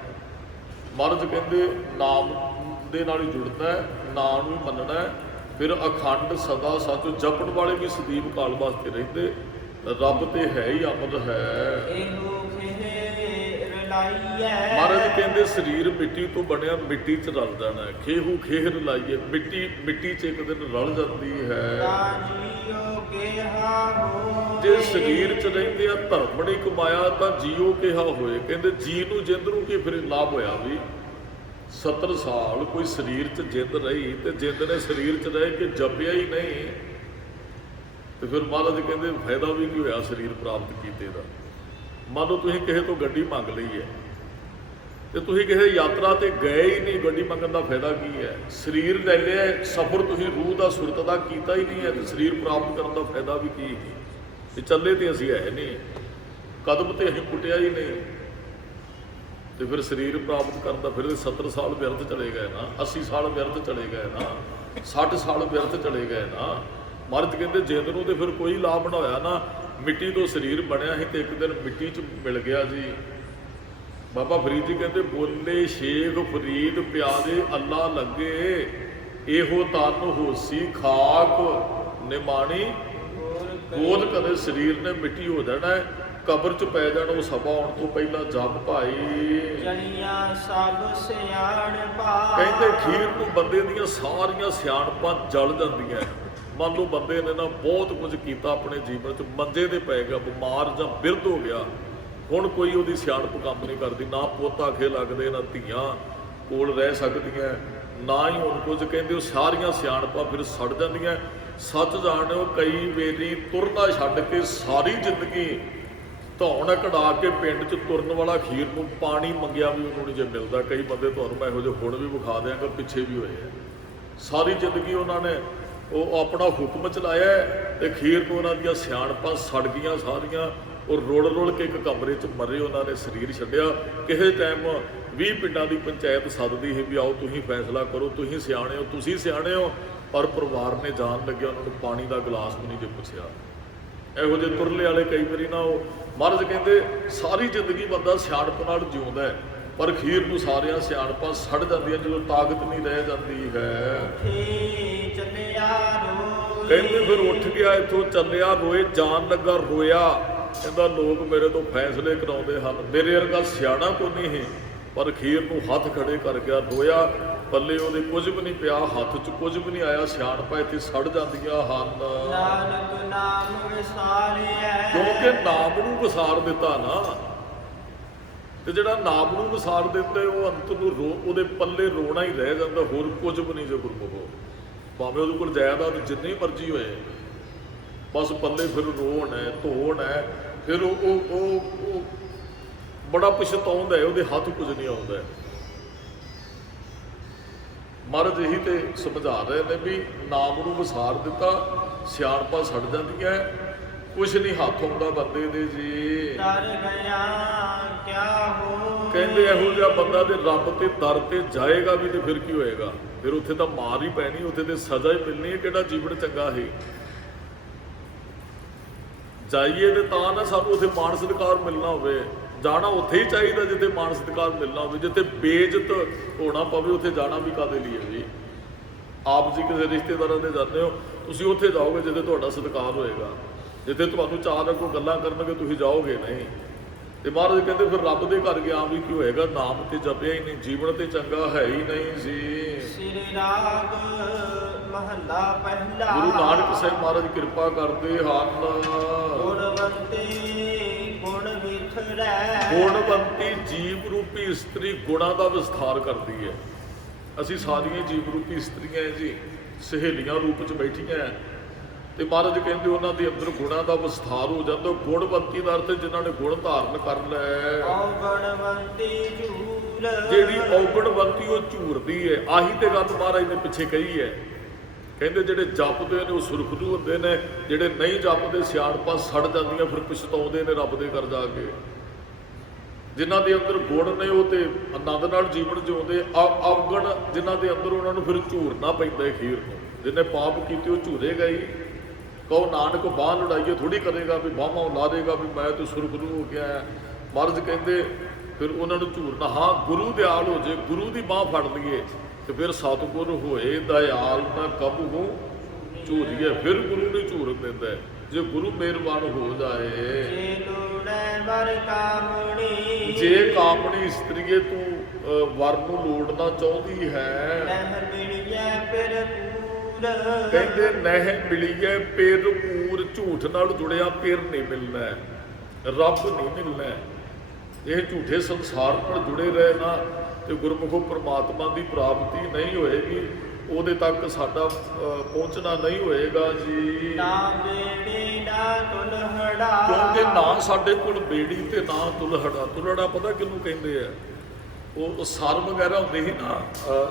ਮਹਾਰਾਜ ਕਹਿੰਦੇ ਨਾਮ ਦੇ ਨਾਲ ਹੀ ਜੁੜਨਾ ਹੈ, ਨਾਮ ਨੂੰ ਹੀ ਮੰਨਣਾ ਹੈ, ਫਿਰ ਅਖੰਡ ਸਦਾ ਸੱਚ। ਜਪਣ ਵਾਲੇ ਵੀ ਸਦੀਵ ਕਾਲ ਵਾਸਤੇ ਰਹਿੰਦੇ, ਰੱਬ ਤੇ ਹੈ ਹੀ ਅਮਰ ਹੈ। ਇਹੋ ਖੇਹ ਰਲਾਈਐ, ਮਹਾਰਾਜ ਕਹਿੰਦੇ ਸਰੀਰ ਮਿੱਟੀ ਤੋਂ ਬਣਿਆ, ਮਿੱਟੀ 'ਚ ਰਲ ਜਾਣਾ ਹੈ। ਖੇਹੂ ਖੇਹ ਰਲਾਈਏ, ਮਿੱਟੀ 'ਚ ਇੱਕ ਦਿਨ ਰਲ ਜਾਂਦੀ ਹੈ। ਜੀਉ ਕਿਹਾ ਹੋਏ, ਜੇ ਸਰੀਰ 'ਚ ਰਹਿੰਦੇ ਆ ਧਰਮ ਨਹੀਂ ਕਮਾਇਆ ਤਾਂ ਜੀਓ ਕਿਹਾ ਹੋਏ। ਕਹਿੰਦੇ ਜੀ ਨੂੰ ਜਿੰਦ ਨੂੰ ਕੀ ਫਿਰ ਲਾਭ ਹੋਇਆ ਵੀ 70 ਸਾਲ ਕੋਈ ਸਰੀਰ 'ਚ ਜਿੰਦ ਰਹੀ ਤੇ ਜਿੰਦ ਨੇ ਸਰੀਰ 'ਚ ਰਹਿ ਕੇ ਜਪਿਆ ਹੀ ਨਹੀਂ, ਤੇ ਫਿਰ ਮਹਾਰਾਜ ਕਹਿੰਦੇ ਫਾਇਦਾ ਵੀ ਕੀ ਹੋਇਆ ਸਰੀਰ ਪ੍ਰਾਪਤ ਕੀਤੇ ਦਾ। ਮੰਨ ਲਓ ਤੁਸੀਂ ਕਿਸੇ ਤੋਂ ਗੱਡੀ ਮੰਗ ਲਈ ਹੈ ਤੇ ਤੁਸੀਂ ਕਿਸੇ ਯਾਤਰਾ ਤੇ ਗਏ ਹੀ ਨਹੀਂ, ਗੱਡੀ ਮੰਗਣ ਦਾ ਫਾਇਦਾ ਕੀ ਹੈ? ਸਰੀਰ ਲੈ ਲਿਆ, ਸਫ਼ਰ ਤੁਸੀਂ ਰੂਹ ਦਾ ਸੁਰਤ ਦਾ ਕੀਤਾ ਹੀ ਨਹੀਂ ਹੈ, ਤੇ ਸਰੀਰ ਪ੍ਰਾਪਤ ਕਰਨ ਦਾ ਫਾਇਦਾ ਵੀ ਕੀ ਹੈ? ਤੇ ਚੱਲੇ ਤੇ ਅਸੀਂ ਹੈ ਨਹੀਂ, ਕਦਮ ਤੇ ਅਸੀਂ ਪੁੱਟਿਆ ਹੀ ਨਹੀਂ, ਤੇ ਫਿਰ ਸਰੀਰ ਪ੍ਰਾਪਤ ਕਰਨ ਦਾ ਫਿਰ 70 ਸਾਲ ਵਿਅਰਥ ਚਲੇ ਗਏ ਨਾ, 80 ਸਾਲ ਵਿਅਰਥ ਚਲੇ ਗਏ ਨਾ, 60 ਸਾਲ ਵਿਅਰਥ ਚਲੇ ਗਏ ਨਾ। ਮਹਾਰਾਜ ਕਹਿੰਦੇ ਜਿੰਦ ਨੂੰ ਤੇ ਫਿਰ ਕੋਈ ਲਾਭ ਨਾ ਹੋਇਆ ਨਾ। ਮਿੱਟੀ ਤੋਂ ਸਰੀਰ ਬਣਿਆ ਸੀ ਤੇ ਇੱਕ ਦਿਨ ਮਿੱਟੀ 'ਚ ਮਿਲ ਗਿਆ ਜੀ। ਬਾਬਾ ਫਰੀਦ ਜੀ ਕਹਿੰਦੇ ਬੋਲੇ ਸ਼ੇਖ ਫਰੀਦ ਪਿਆਰੇ ਅੱਲਾ ਲੱਗੇ, ਇਹੋ ਤਨ ਹੋਸੀ ਖਾਕ ਨਿਮਾਣੀ। ਗੋਦ ਕਦੇ ਸਰੀਰ ਨੇ ਮਿੱਟੀ ਹੋ ਜਾਣਾ ਹੈ, ਕਬਰ 'ਚ ਪੈ ਜਾਣਾ, ਉਹ ਸਭਾ ਆਉਣ ਤੋਂ ਪਹਿਲਾਂ ਜਪ ਭਾਈ। ਜਲੀਆਂ ਸਭ ਸਿਆਣਪਾਂ, ਕਹਿੰਦੇ ਖੀਰ ਨੂੰ ਬੰਦੇ ਦੀਆਂ ਸਾਰੀਆਂ ਸਿਆਣਪਾਂ ਜਲ ਜਾਂਦੀਆਂ। ਮੰਨ ਲਓ ਬੰਦੇ ਨੇ ਨਾ ਬਹੁਤ ਕੁਝ ਕੀਤਾ ਆਪਣੇ ਜੀਵਨ 'ਚ, ਮੰਜੇ ਤੇ ਪੈ ਗਿਆ, ਬਿਮਾਰ ਜਾਂ ਬਿਰਧ ਹੋ ਗਿਆ, ਹੁਣ ਕੋਈ ਉਹਦੀ ਸਿਆਣਪ ਕੰਮ ਨਹੀਂ ਕਰਦੀ, ਨਾ ਪੁੱਤ ਆਖੇ ਲੱਗਦੇ, ਨਾ ਧੀਆਂ ਕੋਲ ਰਹਿ ਸਕਦੀਆਂ, ਨਾ ਹੀ ਹੁਣ ਕੁਝ। ਕਹਿੰਦੇ ਉਹ ਸਾਰੀਆਂ ਸਿਆਣਪਾਂ ਫਿਰ ਸੜ ਜਾਂਦੀਆਂ। ਸੱਚ ਜਾਣਿਓ ਕਈ ਵੇਰੀ ਤੁਰਨਾ ਛੱਡ ਕੇ ਸਾਰੀ ਜ਼ਿੰਦਗੀ ਧੌਣ ਕਢਾ ਕੇ ਪਿੰਡ 'ਚ ਤੁਰਨ ਵਾਲਾ ਖੀਰ ਨੂੰ ਪਾਣੀ ਮੰਗਿਆ ਵੀ ਉਹਨੂੰ ਨਹੀਂ ਜੇ ਮਿਲਦਾ। ਕਈ ਬੰਦੇ ਤੁਹਾਨੂੰ ਮੈਂ ਇਹੋ ਜਿਹੇ ਹੁਣ ਵੀ ਵਿਖਾ ਦਿਆਂਗਾ, ਪਿੱਛੇ ਵੀ ਹੋਏ ਆ। ਸਾਰੀ ਜ਼ਿੰਦਗੀ ਉਹਨਾਂ ਨੇ ਉਹ ਆਪਣਾ ਹੁਕਮ ਚਲਾਇਆ ਤੇ ਖੀਰ ਨੂੰ ਉਹਨਾਂ ਦੀਆਂ ਸਿਆਣਪਾਂ ਸੜ ਗਈਆਂ ਸਾਰੀਆਂ। ਉਹ ਰੁੜ ਕੇ ਇੱਕ ਕਮਰੇ 'ਚ ਮਰੇ, ਉਹਨਾਂ ਨੇ ਸਰੀਰ ਛੱਡਿਆ। ਕਿਸੇ ਟਾਈਮ 20 ਪਿੰਡਾਂ ਦੀ ਪੰਚਾਇਤ ਸੱਦਦੀ ਸੀ ਵੀ ਆਓ ਤੁਸੀਂ ਫੈਸਲਾ ਕਰੋ, ਤੁਸੀਂ ਸਿਆਣੇ ਹੋ, ਤੁਸੀਂ ਸਿਆਣੇ ਹੋ, ਪਰ ਪਰਿਵਾਰ ਨੇ ਜਾਣ ਲੱਗਿਆ ਉਹਨਾਂ ਨੂੰ ਪਾਣੀ ਦਾ ਗਲਾਸ ਵੀ ਨਹੀਂ ਜੇ ਪੁੱਛਿਆ। ਇਹੋ ਜਿਹੇ ਤੁਰਲੇ ਵਾਲੇ ਕਈ ਵਾਰੀ ਨਾ ਉਹ ਮਹਾਰਾਜ ਕਹਿੰਦੇ ਸਾਰੀ ਜ਼ਿੰਦਗੀ ਬੰਦਾ ਸਿਆਣਪ ਨਾਲ ਜਿਉਂਦਾ ਹੈ, ਪਰ ਖੀਰ ਨੂੰ ਸਾਰੀਆਂ ਸਿਆਣਪਾਂ ਸੜ ਜਾਂਦੀਆਂ ਜਦੋਂ ਤਾਕਤ ਨਹੀਂ ਰਹਿ ਜਾਂਦੀ ਹੈ। ਕਹਿੰਦੇ ਫਿਰ ਉੱਠ ਗਿਆ ਇੱਥੋਂ ਚੱਲਿਆ, ਰੋਏ, ਜਾਣ ਲੱਗਾ ਰੋਇਆ, ਕਹਿੰਦਾ ਲੋਕ ਮੇਰੇ ਤੋਂ ਫੈਸਲੇ ਕਰਾਉਂਦੇ ਹਨ, ਮੇਰੇ ਵਰਗਾ ਸਿਆਣਾ ਕੋਈ ਨਹੀਂ ਹੈ ਪਰ ਅਖੀਰ ਨੂੰ ਹੱਥ ਖੜੇ ਕਰ ਗਿਆ, ਰੋਇਆ, ਪੱਲੇ ਉਹਦੇ ਕੁਝ ਵੀ ਨਹੀਂ ਪਿਆ, ਹੱਥ 'ਚ ਕੁਝ ਵੀ ਨਹੀਂ ਆਇਆ। ਸਿਆਣਪਾਂ ਇੱਥੇ ਸੜ ਜਾਂਦੀਆਂ ਹਨ, ਨਾਨਕ ਨਾਮ ਵਿਸਾਰਿਐ। ਕਿਉਂਕਿ ਨਾਮ ਨੂੰ ਵਿਸਾਰ ਦਿੱਤਾ ਨਾ। ਤੇ ਜਿਹੜਾ ਨਾਮ ਨੂੰ ਵਿਸਾਰ ਦਿੰਦਾ ਉਹ ਅੰਤ ਨੂੰ ਉਹਦੇ ਪੱਲੇ ਰੋਣਾ ਹੀ ਰਹਿ ਜਾਂਦਾ, ਹੋਰ ਕੁਝ ਵੀ ਨਹੀਂ। ਜੇ ਗੁਰਮੁਖੋ ਭਾਵੇਂ ਉਹਦੇ ਕੋਲ ਜਾਇਦਾਦ ਜਿੰਨੀ ਮਰਜ਼ੀ ਹੋਏ, ਬਸ ਪੱਲੇ ਫਿਰ ਰੋਣ ਹੈ, ਧੋਣ ਹੈ, ਫਿਰ ਉਹ ਬੜਾ ਪਛਤਾਉਂਦਾ ਹੈ, ਉਹਦੇ ਹੱਥ ਕੁਝ ਨਹੀਂ ਆਉਂਦਾ। ਮਹਾਰਾਜ ਇਹੀ ਤੇ ਸਮਝਾ ਰਹੇ ਨੇ ਵੀ ਨਾਮ ਨੂੰ ਵਿਸਾਰ ਦਿੱਤਾ, ਸਿਆਣਪਾਂ ਸੜ ਜਾਂਦੀਆਂ, ਕੁਛ ਨਹੀਂ ਹੱਥ ਆਉਂਦਾ ਬੰਦੇ ਦੇ ਜੀ। ਤਰ ਗਿਆ ਕਿਆ ਹੋ, ਕਹਿੰਦੇ ਇਹੋ ਜਿਹਾ ਬੰਦਾ ਤੇ ਰੱਬ ਤੇ ਦਰ ਤੇ ਜਾਏਗਾ ਵੀ ਤੇ ਫਿਰ ਕੀ ਹੋਏਗਾ? ਫਿਰ ਉੱਥੇ ਤਾਂ ਮਾਰ ਹੀ ਪੈਣੀ, ਉੱਥੇ ਤੇ ਸਜ਼ਾ ਹੀ ਮਿਲਣੀ ਹੈ। ਕਿਹੜਾ ਜੀਵਨ ਚੰਗਾ ਹੈ? ਜਾਈਏ ਤੇ ਤਾਂ ਨਾ ਸਾਨੂੰ ਉੱਥੇ ਮਾਣ ਸਤਿਕਾਰ ਮਿਲਣਾ ਹੋਵੇ। ਜਾਣਾ ਉੱਥੇ ਹੀ ਚਾਹੀਦਾ ਜਿੱਥੇ ਮਾਣ ਸਤਿਕਾਰ ਮਿਲਣਾ ਹੋਵੇ। ਜਿੱਥੇ ਬੇਇੱਜ਼ਤ ਹੋਣਾ ਪਵੇ ਉੱਥੇ ਜਾਣਾ ਵੀ ਕਾਹਦੇ ਲਈ ਹੈ ਜੀ? ਆਪ ਜੀ ਕਿਸੇ ਰਿਸ਼ਤੇਦਾਰਾਂ ਦੇ ਜਾਂਦੇ ਹੋ, ਤੁਸੀਂ ਉੱਥੇ ਜਾਓਗੇ ਜਿੱਥੇ ਤੁਹਾਡਾ ਸਤਿਕਾਰ ਹੋਏਗਾ, ਜਿੱਥੇ ਤੁਹਾਨੂੰ ਚਾਰ ਅੱਗੋਂ ਗੱਲਾਂ ਕਰਨਗੇ, ਤੁਸੀਂ ਜਾਓਗੇ ਨਹੀਂ। ਤੇ ਮਹਾਰਾਜ ਕਹਿੰਦੇ ਫਿਰ ਰੱਬ ਦੇ ਘਰ ਗਿਆ ਵੀ ਕੀ ਹੋਏਗਾ? ਨਾਮ ਤੇ ਜਪਿਆ ਹੀ ਨਹੀਂ, ਜੀਵਨ ਤੇ ਚੰਗਾ ਹੈ ਹੀ ਨਹੀਂ ਜੀ। ਸ੍ਰੀ ਰਾਗ ਮਹੱਲਾ ਪਹਿਲਾ। ਗੁਰੂ ਨਾਨਕ ਸਾਹਿਬ ਮਹਾਰਾਜ ਕਿਰਪਾ ਕਰਦੇ ਹਨ। ਗੁਣਵੰਤੀ ਗੁਣ ਵਿਥਰੈ, ਗੁਣਵੰਤੀ ਜੀਵ ਰੂਪੀ ਇਸਤਰੀ ਗੁਣਾਂ ਦਾ ਵਿਸਥਾਰ ਕਰਦੀ ਹੈ। ਅਸੀਂ ਸਾਰੀਆਂ ਜੀਵ ਰੂਪੀ ਇਸਤਰੀਆਂ ਹੈ ਜੀ, ਸਹੇਲੀਆਂ ਰੂਪ 'ਚ ਬੈਠੀਆਂ ਹੈ। ਤੇ ਮਹਾਰਾਜ ਕਹਿੰਦੇ ਉਹਨਾਂ ਦੇ ਅੰਦਰ ਗੁਣਾਂ ਦਾ ਵਿਸਥਾਰ ਹੋ ਜਾਂਦਾ। ਗੁਣਵੰਤੀ ਦਾ ਅਰਥ ਜਿਨ੍ਹਾਂ ਨੇ ਗੁਣ ਧਾਰਨ ਕਰ ਲੈ। ਔਗਣਵੰਤੀ ਝੂਰ, ਜਿਹੜੀ ਔਗਣਵੰਤੀ ਉਹ ਝੂਰਦੀ ਹੈ। ਆਹੀ ਤੇ ਗੱਲ ਮਹਾਰਾਜ ਨੇ ਪਿੱਛੇ ਕਹੀ ਹੈ। ਕਹਿੰਦੇ ਜਿਹੜੇ ਜਪਦੇ ਨੇ ਉਹ ਸੁਰਖਰੂ ਹੁੰਦੇ ਨੇ, ਜਿਹੜੇ ਨਹੀਂ ਜਪਦੇ ਸਿਆਣਪਾਂ ਸੜ ਜਾਂਦੀਆਂ, ਫਿਰ ਪਛਤਾਉਂਦੇ ਨੇ ਰੱਬ ਦੇ ਘਰ ਜਾ ਕੇ। ਜਿਨ੍ਹਾਂ ਦੇ ਅੰਦਰ ਗੁਣ ਨੇ ਉਹ ਤੇ ਆਨੰਦ ਨਾਲ ਜੀਵਨ ਜਿਉਂਦੇ। ਔਗਣ ਜਿਨ੍ਹਾਂ ਦੇ ਅੰਦਰ, ਉਹਨਾਂ ਨੂੰ ਫਿਰ ਝੂਰਨਾ ਪੈਂਦਾ ਅਖੀਰ ਨੂੰ। ਜਿਹਨੇ ਪਾਪ ਕੀਤੇ ਉਹ ਝੂਰੇਗਾ ਹੀ। ਕਹੋ ਨਾਨਕ ਬਾਂਹ ਲੜਾਈਏ ਥੋੜੀ ਕਰੇਗਾ ਵੀ ਬਾਹਾਂ ਲਾ ਦੇਗਾ ਵੀ ਮੈਂ ਤੇ ਸੁਰਖਰੂ ਹੋ ਗਿਆ। ਮਹਾਰਾਜ ਕਹਿੰਦੇ ਫਿਰ ਉਹਨਾਂ ਨੂੰ ਝੂਰਨਾ। ਹਾਂ, ਗੁਰੂ ਦਿਆਲ ਹੋ ਜੇ, ਗੁਰੂ ਦੀ ਬਾਂਹ ਫੜ ਲਈਏ ਤੇ ਫਿਰ ਸਤਿਗੁਰ ਹੋਏ ਦਇਆਲ ਨਾ ਕਬਹੂ ਝੂਰੀਏ। ਫਿਰ ਗੁਰੂ ਨੇ ਝੂਰ ਦਿੰਦਾ ਜੇ ਗੁਰੂ ਮਿਹਰਬਾਨ ਹੋ ਜਾਏ। ਜੇ ਲੋੜੈ ਵਰ ਕਾਮਣੀ, ਜੇ ਕਾਮਣੀ ਇਸਤਰੀਏ ਤੂੰ ਵਰ ਨੂੰ ਲੋੜਨਾ ਚਾਹੁੰਦੀ ਹੈ, ਨਹਿ ਮਿਲਿਐ ਫਿਰ ਪੂਰ। ਕਹਿੰਦੇ ਨਹਿ ਮਿਲੀਏ ਪਿਰ ਪੂਰ। ਝੂਠ ਨਾਲ ਜੁੜਿਆ ਪਿਰ ਨਹੀਂ ਮਿਲਣਾ, ਰੱਬ ਨਹੀਂ ਮਿਲਣਾ। ਇਹ ਝੂਠੇ ਸੰਸਾਰ ਨਾਲ ਜੁੜੇ ਰਹੇ ਨਾ ਤੇ ਗੁਰਮੁਖੋ ਪ੍ਰਮਾਤਮਾ ਦੀ ਪ੍ਰਾਪਤੀ ਨਹੀਂ ਹੋਏਗੀ, ਉਹਦੇ ਤੱਕ ਸਾਡਾ ਪਹੁੰਚਣਾ ਨਹੀਂ ਹੋਏਗਾ ਜੀ। ਨਾ ਬੇੜੀ ਨਾ ਤੁਲਹੜਾ, ਕਿਉਂਕਿ ਨਾ ਸਾਡੇ ਕੋਲ ਬੇੜੀ ਤੇ ਨਾ ਤੁਲਹੜਾ। ਤੁਲਹੜਾ ਪਤਾ ਕਿਹਨੂੰ ਕਹਿੰਦੇ ਆ? ਉਹ ਸਰ ਵਗੈਰਾ ਹੁੰਦੇ ਸੀ ਨਾ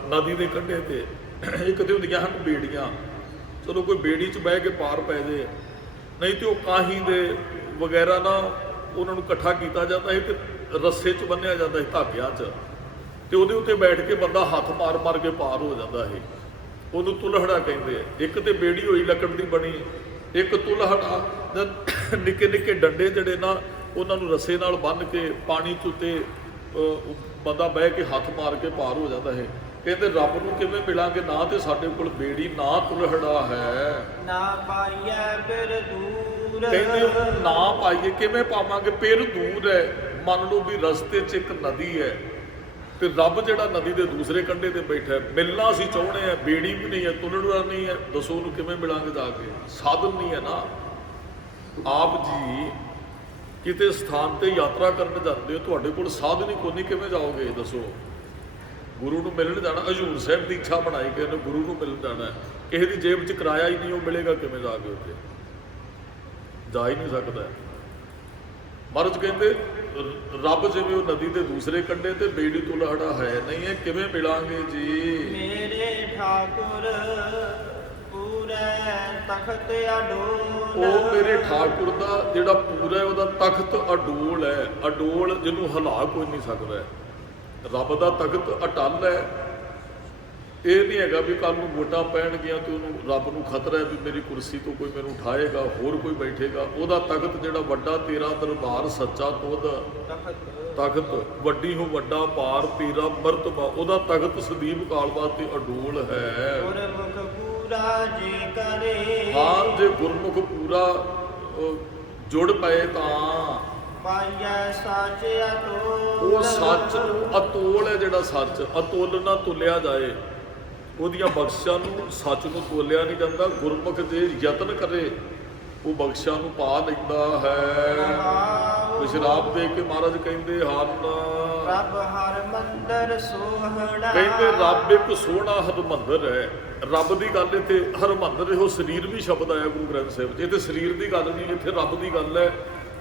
ਨਦੀ ਦੇ ਕੰਢੇ ਤੇ, ਇੱਕ ਤੇ ਹੁੰਦੀਆਂ ਹਨ ਬੇੜੀਆਂ। ਚਲੋ ਕੋਈ ਬੇੜੀ 'ਚ ਬਹਿ ਕੇ ਪਾਰ ਪੈ ਜੇ, ਨਹੀਂ ਤੇ ਉਹ ਕਾਹੀਂ ਦੇ ਵਗੈਰਾ ਨਾ ਉਹਨਾਂ ਨੂੰ ਇਕੱਠਾ ਕੀਤਾ ਜਾਂਦਾ ਸੀ ਤੇ ਰੱਸੇ 'ਚ ਬੰਨਿਆ ਜਾਂਦਾ ਸੀ ਧਾਗਿਆਂ 'ਚ, ਤੇ ਉਹਦੇ ਉੱਤੇ ਬੈਠ ਕੇ ਬੰਦਾ ਹੱਥ ਮਾਰ ਮਾਰ ਕੇ ਪਾਰ ਹੋ ਜਾਂਦਾ ਸੀ। ਉਹਨੂੰ ਤੁਲਹੜਾ ਕਹਿੰਦੇ ਆ। ਇੱਕ ਤੇ ਬੇੜੀ ਹੋਈ ਲੱਕੜ ਦੀ ਬਣੀ, ਇੱਕ ਤੁਲਹੜਾ ਨਿੱਕੇ ਨਿੱਕੇ ਡੰਡੇ ਜਿਹੜੇ ਨਾ ਉਹਨਾਂ ਨੂੰ ਰੱਸੇ ਨਾਲ ਬੰਨ੍ਹ ਕੇ ਪਾਣੀ 'ਚ ਉੱਤੇ ਬੰਦਾ ਬਹਿ ਕੇ ਹੱਥ ਮਾਰ ਕੇ ਪਾਰ ਹੋ ਜਾਂਦਾ ਹੈ। ਕਹਿੰਦੇ ਰੱਬ ਨੂੰ ਕਿਵੇਂ ਮਿਲਾਂਗੇ? ਨਾ ਤੇ ਸਾਡੇ ਕੋਲ ਬੇੜੀ ਨਾ ਤੁਲਹੜਾ ਹੈ। ਨਾ ਪਾਈਐ ਫਿਰ ਦੂਰ, ਕਹਿੰਦੇ ਉਹਨੂੰ ਨਾ ਪਾਈਏ, ਕਿਵੇਂ ਪਾਵਾਂਗੇ? ਫਿਰ ਦੂਰ ਹੈ। ਮੰਨ ਲਓ ਵੀ ਰਸਤੇ 'ਚ ਇੱਕ ਨਦੀ ਹੈ ਤੇ ਰੱਬ ਜਿਹੜਾ ਨਦੀ ਦੇ ਦੂਸਰੇ ਕੰਢੇ ਤੇ ਬੈਠਾ, ਮਿਲਣਾ ਅਸੀਂ ਚਾਹੁੰਦੇ ਹਾਂ, ਬੇੜੀ ਵੀ ਨਹੀਂ ਹੈ, ਤੁਲਹੜਾ ਨਹੀਂ ਹੈ, ਦੱਸੋ ਉਹਨੂੰ ਕਿਵੇਂ ਮਿਲਾਂਗੇ ਜਾ ਕੇ? ਸਾਧਨ ਨਹੀਂ ਹੈ ਨਾ। ਆਪ ਜੀ ਕਿਤੇ ਸਥਾਨ ਤੇ ਯਾਤਰਾ ਕਰਨ ਜਾਂਦੇ ਹੋ, ਤੁਹਾਡੇ ਕੋਲ ਸਾਧਨ ਹੀ ਕੋਈ ਨਹੀਂ, ਕਿਵੇਂ ਜਾਓਗੇ ਦੱਸੋ? ਗੁਰੂ ਨੂੰ ਮਿਲਣ ਜਾਣਾ, ਹਜ਼ੂਰ ਸਾਹਿਬ ਦੀ ਇੱਛਾ ਬਣਾਈ ਕਿ ਇਹਨੂੰ ਗੁਰੂ ਨੂੰ ਮਿਲਣ ਜਾਣਾ, ਕਿਸੇ ਦੀ ਜੇਬ 'ਚ ਕਿਰਾਇਆ ਹੀ ਨਹੀਂ, ਉਹ ਮਿਲੇਗਾ ਕਿਵੇਂ ਜਾ ਕੇ? ਉੱਥੇ ਜਾ ਹੀ ਨਹੀਂ ਸਕਦਾ। ਮਹਾਰਾਜ ਕਹਿੰਦੇ ਰੱਬ ਜਿਵੇਂ ਉਹ ਨਦੀ ਦੇ ਦੂਸਰੇ ਕੰਢੇ ਤੇ ਬੇੜੀ ਤੁਲਹੜਾ ਹੈ ਨਹੀਂ ਹੈ, ਕਿਵੇਂ ਮਿਲਾਂਗੇ ਜੀ? ਮੇਰੇ ਠਾਕੁਰ ਪੂਰੇ ਤਖਤ ਅਡੋਲ, ਉਹ ਮੇਰੇ ਠਾਕੁਰ ਦਾ ਜਿਹੜਾ ਪੂਰਾ ਹੈ ਉਹਦਾ ਤਖਤ ਅਡੋਲ ਹੈ। ਅਡੋਲ ਜਿਹਨੂੰ ਹਿਲਾ ਕੋਈ ਨਹੀਂ ਸਕਦਾ। ਰੱਬ ਦਾ ਤਖਤ ਅਟੱਲ ਹੈ। ਇਹ ਨਹੀਂ ਹੈਗਾ ਵੀ ਕੱਲ ਨੂੰ ਵੋਟਾਂ ਪੈਣਗੀਆਂ ਤੇ ਉਹਨੂੰ ਰੱਬ ਨੂੰ ਖਤਰਾ ਹੈ ਵੀ ਮੇਰੀ ਕੁਰਸੀ ਤੋਂ ਕੋਈ ਮੈਨੂੰ ਉਠਾਏਗਾ, ਹੋਰ ਕੋਈ ਬੈਠੇਗਾ। ਉਹਦਾ ਤਖਤ ਜਿਹੜਾ ਵੱਡਾ, ਤੇਰਾ ਦਰਬਾਰ ਸੱਚਾ ਤੁਧ ਤਖਤ, ਵੱਡੀ ਹੋ ਵੱਡਾ ਪਾਰ ਤੇਰਾ ਮਰਤਬਾ। ਉਹਦਾ ਤਖਤ ਸਦੀਵ ਕਾਲ ਵਾਸਤੇ ਅਡੋਲ ਹੈ। ਗੁਰਮੁਖ ਪੂਰਾ ਜੇ ਕਰੇ, ਹਾਂ, ਜੇ ਗੁਰਮੁਖ ਪੂਰਾ ਜੁੜ ਪਏ ਤਾਂ ਪਾਈਐ ਸੱਚ ਉਹ ਅਟੂਟ। ਸੱਚ ਨੂੰ ਅਤੋਲ ਹੈ, ਜਿਹੜਾ ਸੱਚ ਅਤੁੱਲ ਨਾ ਤੁਲਿਆ ਜਾਏ, ਉਹਦੀਆਂ ਬਖਸ਼ਾਂ ਨੂੰ ਸੱਚ ਨੂੰ ਤੋਲਿਆ ਨਹੀਂ ਜਾਂਦਾ। ਗੁਰਮੁਖ ਜੇ ਯਤਨ ਕਰੇ ਉਹ ਬਖਸ਼ਾਂ ਨੂੰ ਪਾ ਲੈਂਦਾ ਹੈ। ਸ਼ਰਾਬ ਦੇ ਕੇ ਮਹਾਰਾਜ ਕਹਿੰਦੇ ਹਨ, ਰੱਬ ਹਰ ਮੰਦਰ ਸੋਹਣਾ। ਕਹਿੰਦੇ ਰੱਬ ਇੱਕ ਸੋਹਣਾ ਹਰਮੰਦਰ ਹੈ। ਰੱਬ ਦੀ ਗੱਲ ਇੱਥੇ ਹਰਮੰਦਰ, ਇਹੋ ਸਰੀਰ ਵੀ ਸ਼ਬਦ ਆਇਆ ਗੁਰੂ ਗ੍ਰੰਥ ਸਾਹਿਬ 'ਚ। ਇੱਥੇ ਸਰੀਰ ਦੀ ਗੱਲ ਨਹੀਂ, ਇੱਥੇ ਰੱਬ ਦੀ ਗੱਲ ਹੈ।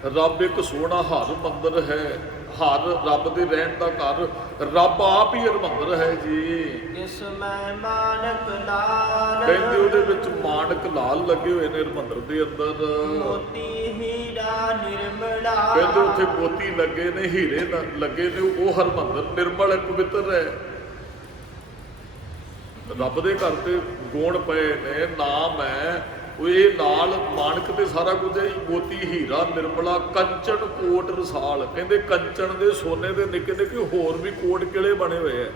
ਰੱਬ ਇੱਕ ਸੋਹਣਾ ਹਰਮੰਦਰ ਹੈ। ਹਰ ਰੱਬ ਦੇ ਰਹਿਣ ਦਾ ਘਰ, ਰੱਬ ਆਪ ਹੀ ਹਰਮੰਦਰ ਹੈ ਜੀ। ਜਿਸ ਮੈਂ ਮਾਨਕ ਲਾਲ। ਕਹਿੰਦੇ ਉਹਦੇ ਵਿੱਚ ਮਾਣਕ ਲਾਲ ਲੱਗੇ ਹੋਏ ਨੇ ਹਰਮੰਦਰ ਦੇ ਅੰਦਰ। ਮੋਤੀ ਹੀਰਾ ਨਿਰਮਲਾ। ਕਹਿੰਦੇ ਉੱਥੇ ਮੋਤੀ ਲੱਗੇ ਨੇ, ਹੀਰੇ ਲੱਗੇ ਨੇ। ਉਹ ਹਰਮੰਦਰ ਨਿਰਮਲ ਹੈ, ਪਵਿੱਤਰ ਹੈ। ਰੱਬ ਦੇ ਘਰ ਤੇ ਗੁਣ ਪਏ ਨੇ, ਨਾਮ ਹੈ ਉਹ। ਇਹ ਨਾਲ ਮਾਣਕ ਤੇ ਸਾਰਾ ਕੁਝ ਹੈ। ਮੋਤੀ ਹੀਰਾ ਨਿਰਮਲਾ ਕੰਚਨ ਕੋਟ ਰਸਾਲ। ਕਹਿੰਦੇ ਕੰਚਨ ਦੇ ਸੋਨੇ ਦੇ ਨਿੱਕੇ ਨਿੱਕੇ ਹੋਰ ਵੀ ਕੋਟ ਕਿਲੇ ਬਣੇ ਹੋਏ ਹੈ।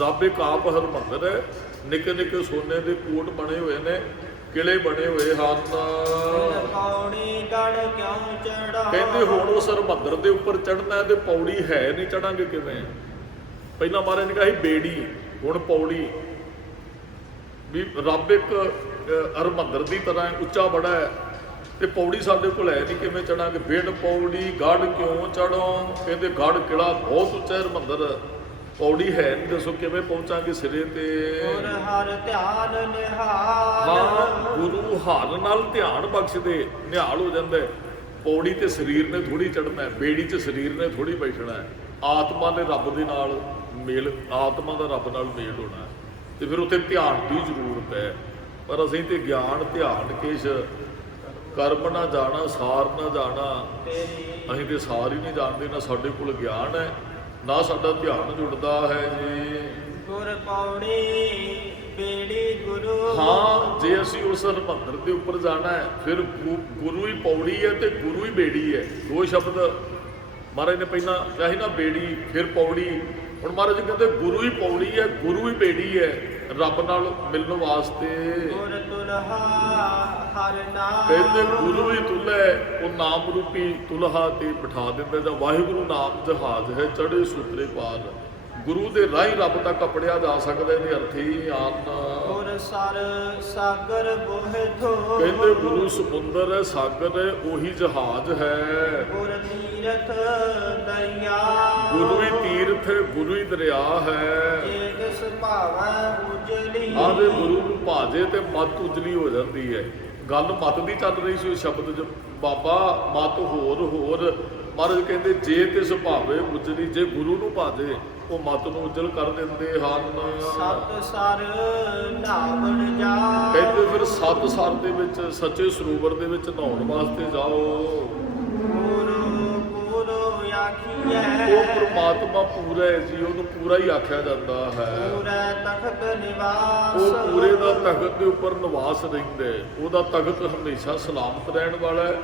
ਰੱਬ ਇੱਕ ਆਪ ਹਰਮੰਦਰ ਹੈ। ਨਿੱਕੇ ਨਿੱਕੇ ਸੋਨੇ ਦੇ ਕੋਟ ਬਣੇ ਹੋਏ ਨੇ, ਕਿਲੇ ਬਣੇ ਹੋਏ ਹਨ। ਪੌੜੀ ਗੜ ਕਿਉਂ ਚੜਾ। ਕਹਿੰਦੇ ਹੁਣ ਉਸ ਹਰਮੰਦਰ ਦੇ ਉੱਪਰ ਚੜ੍ਹਨਾ ਤੇ ਪੌੜੀ ਹੈ ਨਹੀਂ, ਚੜਾਂਗੇ ਕਿਵੇਂ? ਪਹਿਲਾਂ ਮਹਾਰਾਜ ਨੇ ਕਿਹਾ ਸੀ ਬੇੜੀ, ਹੁਣ ਪੌੜੀ। ਵੀ ਰੱਬ ਇੱਕ ਹਰਮੰਦਰ ਦੀ ਤਰ੍ਹਾਂ ਉੱਚਾ ਬੜਾ ਹੈ ਤੇ ਪੌੜੀ ਸਾਡੇ ਕੋਲ ਹੈ ਨਹੀਂ, ਕਿਵੇਂ ਚੜਾਂਗੇ? ਬਿਨ ਪੌੜੀ ਗੜ ਕਿਉਂ ਚੜੋਂ। ਕਹਿੰਦੇ ਗੜ ਕਿਲਾ ਬਹੁਤ ਉੱਚਾ ਹਰਮੰਦਰ, ਪੌੜੀ ਹੈ ਨਹੀਂ, ਦੱਸੋ ਕਿਵੇਂ ਪਹੁੰਚਾਂਗੇ ਸਿਰੇ ਤੇ? ਗੁਰ ਹਰ ਧਿਆਨ ਨਿਹਾਲ। ਹਾਂ, ਗੁਰੂ ਹਰ ਨਾਲ ਧਿਆਨ ਬਖਸ਼ਦੇ, ਨਿਹਾਲ ਹੋ ਜਾਂਦਾ ਹੈ। ਪੌੜੀ ਤੇ ਸਰੀਰ ਨੇ ਥੋੜੀ ਚੜ੍ਹਨਾ ਹੈ, ਬੇੜੀ 'ਚ ਸਰੀਰ ਨੇ ਥੋੜੀ ਬੈਠਣਾ ਹੈ। ਆਤਮਾ ਨੇ ਰੱਬ ਦੇ ਨਾਲ ਮੇਲ, ਆਤਮਾ ਦਾ ਰੱਬ ਨਾਲ ਮੇਲ ਹੋਣਾ ਹੈ ਤੇ ਫਿਰ ਉੱਥੇ ਧਿਆਨ ਦੀ ਜ਼ਰੂਰਤ ਹੈ। ਪਰ ਅਸੀਂ ਤੇ ਗਿਆਨ ਧਿਆਨ ਕਿਛ ਕਰਮ ਨਾ ਜਾਣਾ, ਸਾਰ ਨਾ ਜਾਣਾ। ਅਸੀਂ ਤੇ ਸਾਰ ਹੀ ਨਹੀਂ ਜਾਣਦੇ, ਨਾ ਸਾਡੇ ਕੋਲ ਗਿਆਨ ਹੈ ਨਾ ਸਾਡਾ ਧਿਆਨ ਜੁੜਦਾ ਹੈ ਜੀ। ਗੁਰ ਪੌੜੀ ਬੇੜੀ ਗੁਰੂ। ਹਾਂ, ਜੇ ਅਸੀਂ ਉਸ ਹਰਮੰਦਰ ਦੇ ਉੱਪਰ ਜਾਣਾ ਹੈ ਫਿਰ ਗੁਰੂ ਹੀ ਪੌੜੀ ਹੈ ਤੇ ਗੁਰੂ ਹੀ ਬੇੜੀ ਹੈ। ਦੋ ਸ਼ਬਦ ਮਹਾਰਾਜ ਨੇ ਪਹਿਲਾਂ ਕਿਹਾ ਸੀ ਨਾ, ਬੇੜੀ ਫਿਰ ਪੌੜੀ। ਹੁਣ ਮਹਾਰਾਜ ਕਹਿੰਦੇ ਗੁਰੂ ਹੀ ਪੌੜੀ ਹੈ, ਗੁਰੂ ਹੀ ਬੇੜੀ ਹੈ ਰੱਬ ਨਾਲ ਮਿਲਣ ਵਾਸਤੇ। ਗੁਰ ਤੁਲਹਾ ਹਰ ਨਾਮ। ਕਹਿੰਦੇ ਗੁਰੂ ਹੀ ਤੁਲ੍ਹਾ ਹੈ, ਉਹ ਨਾਮ ਰੂਪੀ ਤੁਲਹਾ ਤੇ ਬਿਠਾ ਦਿੰਦਾ। ਜਾਂ ਵਾਹਿਗੁਰੂ ਨਾਮ ਜਹਾਜ਼ ਹੈ ਚੜ੍ਹੇ ਸੂਤਰੇ ਪਾਰ। ਗੁਰੂ ਦੇ ਰਾਹੀਂ ਰੱਬ ਤੱਕ ਆਪੜਿਆ ਜਾ ਸਕਦਾ। ਇਹਦੇ ਅਰਥੀ ਆਨ। ਗੁਰ ਸਰ ਸਾਗਰ ਬੋਹਿ ਥੋ। ਕਹਿੰਦੇ ਗੁਰੂ ਸਮੁੰਦਰ ਹੈ, ਸਾਗਰ ਹੈ, ਉਹੀ ਜਹਾਜ਼ ਹੈ। ਗੁਰ ਤੀਰਥ ਦਰਿਆ। ਗੁਰੂ ਹੀ ਤੀਰਥ ਹੈ, ਗੁਰੂ ਹੀ ਦਰਿਆ ਹੈ। ਜੇ ਤਿਸ ਭਾਵੈ ਉਜਲੀ। ਆਦੇ ਗੁਰੂ ਨੂੰ ਭਾਜੇ ਤੇ ਮਤ ਉਜਲੀ ਹੋ ਜਾਂਦੀ ਹੈ। ਗੱਲ ਮਤ ਦੀ ਚੱਲ ਰਹੀ ਸੀ ਉਸ ਸ਼ਬਦ 'ਚ, ਬਾਬਾ ਮਤ ਹੋਰ। ਮਹਾਰਾਜ ਕਹਿੰਦੇ ਜੇ ਤਿਸ ਭਾਵੇ ਉਜਲੀ, ਜੇ ਗੁਰੂ ਨੂੰ ਭਾਜੇ ਉਹ ਮਤ ਨੂੰ ਉਜਲ ਕਰ ਦਿੰਦੇ ਹਨ। ਸਤ ਸਰ ਨਾਵਣ ਜਾ। ਕਹਿੰਦੇ ਫਿਰ ਸੱਤ ਸਰ ਦੇ ਵਿੱਚ, ਸੱਚੇ ਸਰੋਵਰ ਦੇ ਵਿੱਚ ਨਹਾਉਣ ਵਾਸਤੇ ਜਾਓ। ਗੁਰੂ ਆਖੀਐ। ਉਹ ਪ੍ਰਮਾਤਮਾ ਪੂਰਾ ਹੈ ਜੀ, ਉਹਨੂੰ ਪੂਰਾ ਹੀ ਆਖਿਆ ਜਾਂਦਾ ਹੈ। ਪੂਰਾ ਤਖਤ ਨਿਵਾਸ। ਉਹ ਪੂਰੇ ਦਾ ਤਖਤ ਦੇ ਉੱਪਰ ਨਿਵਾਸ ਰਹਿੰਦਾ ਹੈ। ਉਹਦਾ ਤਖਤ ਹਮੇਸ਼ਾ ਸਲਾਮਤ ਰਹਿਣ ਵਾਲਾ ਹੈ।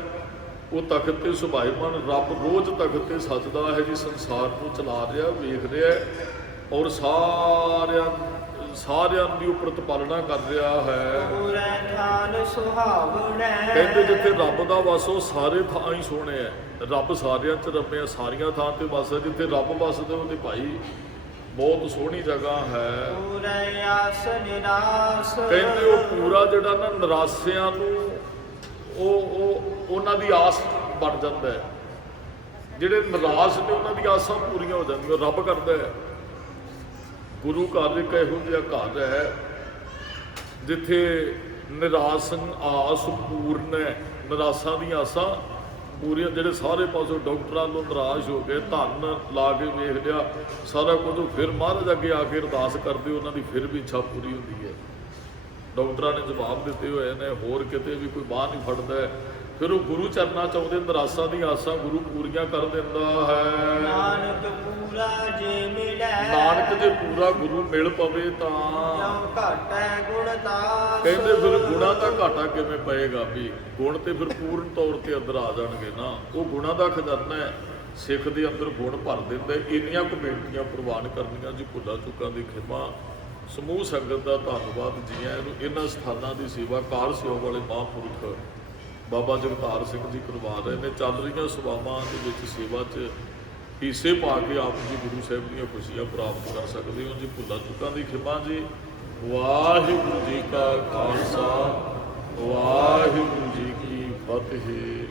ਉਹ ਤਖਤ ਤੇ ਸੁਭਾਈਮਾਨ ਰੱਬ ਰੋਜ਼ ਤਖਤ ਤੇ ਸੱਜਦਾ ਹੈ ਜੀ, ਸੰਸਾਰ ਨੂੰ ਚਲਾ ਰਿਹਾ, ਵੇਖ ਰਿਹਾ ਔਰ ਸਾਰਿਆਂ ਦੀ ਉੱਪਰ ਪਾਲਣਾ ਕਰ ਰਿਹਾ ਹੈ। ਪੂਰੇ ਥਾਨ ਸੁਹਾਵਣਾ। ਕਹਿੰਦੇ ਜਿੱਥੇ ਰੱਬ ਦਾ ਵਾਸ ਉਹ ਸਾਰੇ ਥਾਂ ਹੀ ਸੋਹਣੇ ਹੈ। ਰੱਬ ਸਾਰਿਆਂ 'ਚ ਰਮਿਆ, ਸਾਰੀਆਂ ਥਾਂ ਤੇ ਵਸਦਾ। ਜਿੱਥੇ ਰੱਬ ਵਸਦਾ ਉਹਦੇ ਭਾਈ ਬਹੁਤ ਸੋਹਣੀ ਜਗ੍ਹਾ ਹੈ। ਪੂਰੇ ਆਸ ਨਿਰਾਸ। ਕਹਿੰਦੇ ਉਹ ਪੂਰਾ ਜਿਹੜਾ ਨਾ ਨਿਰਾਸਿਆਂ ਨੂੰ ਉਹਨਾਂ ਦੀ ਆਸ ਬਣ ਜਾਂਦਾ ਹੈ। ਜਿਹੜੇ ਨਿਰਾਸ਼ ਨੇ ਉਹਨਾਂ ਦੀ ਆਸਾਂ ਪੂਰੀਆਂ ਹੋ ਜਾਂਦੀਆਂ, ਰੱਬ ਕਰਦਾ ਹੈ। ਗੁਰੂ ਘਰ ਇੱਕ ਇਹੋ ਜਿਹਾ ਘਰ ਹੈ ਜਿੱਥੇ ਨਿਰਾਸ ਆਸ ਪੂਰਨ ਹੈ। ਨਿਰਾਸ਼ਾਂ ਦੀਆਂ ਆਸਾਂ ਪੂਰੀਆਂ। ਜਿਹੜੇ ਸਾਰੇ ਪਾਸੋਂ ਡਾਕਟਰਾਂ ਨੂੰ ਨਿਰਾਸ਼ ਹੋ ਗਏ, ਧਨ ਲਾ ਕੇ ਵੇਖ ਲਿਆ ਸਾਰਾ ਕੁਝ, ਫਿਰ ਮਹਾਰਾਜ ਅੱਗੇ ਆ ਕੇ ਅਰਦਾਸ ਕਰਦੇ, ਉਹਨਾਂ ਦੀ ਫਿਰ ਵੀ ਇੱਛਾ ਪੂਰੀ ਹੁੰਦੀ ਹੈ। ਡਾਕਟਰਾਂ ਨੇ ਜਵਾਬ ਦਿੱਤੇ ਹੋਏ ਨੇ, ਹੋਰ ਕਿਤੇ ਵੀ ਕੋਈ ਬਾਹ ਨਹੀਂ ਫੜਦਾ। ਫਿਰ ਉਹ ਗੁਰੂ ਚਰਨਾਂ ਚ ਆਉਂਦੇ, ਨਿਰਾਸ਼ਾਂ ਦੀਆਂ ਆਸਾਂ ਗੁਰੂ ਪੂਰੀਆਂ ਕਰ ਦਿੰਦਾ ਹੈ। ਨਾਨਕ ਪੂਰਾ ਜੇ ਮਿਲੈ। ਨਾਨਕ ਜੇ ਪੂਰਾ ਗੁਰੂ ਮਿਲ ਪਵੇ ਤਾਂ ਕਿਉ ਘਾਟੈ ਗੁਣ ਦਾਸ। ਕਹਿੰਦੇ ਫਿਰ ਗੁਣਾਂ ਦਾ ਘਾਟਾ ਕਿਵੇਂ ਪਏਗਾ? ਵੀ ਗੁਣ ਤੇ ਫਿਰ ਪੂਰਨ ਤੌਰ ਤੇ ਅੰਦਰ ਆ ਜਾਣਗੇ ਨਾ। ਉਹ ਗੁਣਾਂ ਦਾ ਖਜ਼ਾਨਾ ਹੈ, ਸਿੱਖ ਦੇ ਅੰਦਰ ਗੁਣ ਭਰ ਦਿੰਦਾ। ਇੰਨੀਆਂ ਕੁ ਬੇਨਤੀਆਂ ਪ੍ਰਵਾਨ ਕਰਨੀਆਂ ਜੀ, ਭੁੱਲਾਂ ਚੁੱਕਾਂ ਦੀ ਖਿਮਾ। ਸਮੂਹ ਸੰਗਤ ਦਾ ਧੰਨਵਾਦ ਜੀ। ਇਹਨੂੰ ਇਹਨਾਂ ਸਥਾਨਾਂ ਦੀ ਸੇਵਾ ਕਾਰ ਸੇਵਾ ਵਾਲੇ ਮਹਾਂਪੁਰਖ ਬਾਬਾ ਜਗਤਾਰ ਸਿੰਘ ਜੀ ਕਰਵਾ ਰਹੇ ਨੇ। ਚੱਲ ਰਹੀਆਂ ਸਭਾਵਾਂ ਦੇ ਵਿੱਚ ਸੇਵਾ 'ਚ ਹਿੱਸੇ ਪਾ ਕੇ ਆਪ ਜੀ ਗੁਰੂ ਸਾਹਿਬ ਦੀਆਂ ਖੁਸ਼ੀਆਂ ਪ੍ਰਾਪਤ ਕਰ ਸਕਦੇ ਹੋ ਜੀ। ਭੁੱਲਾਂ ਚੁੱਕਾਂ ਦੀ ਖਿਮਾ ਜੀ। ਵਾਹਿਗੁਰੂ ਜੀ ਕਾ ਖਾਲਸਾ, ਵਾਹਿਗੁਰੂ ਜੀ ਕੀ ਫਤਿਹ।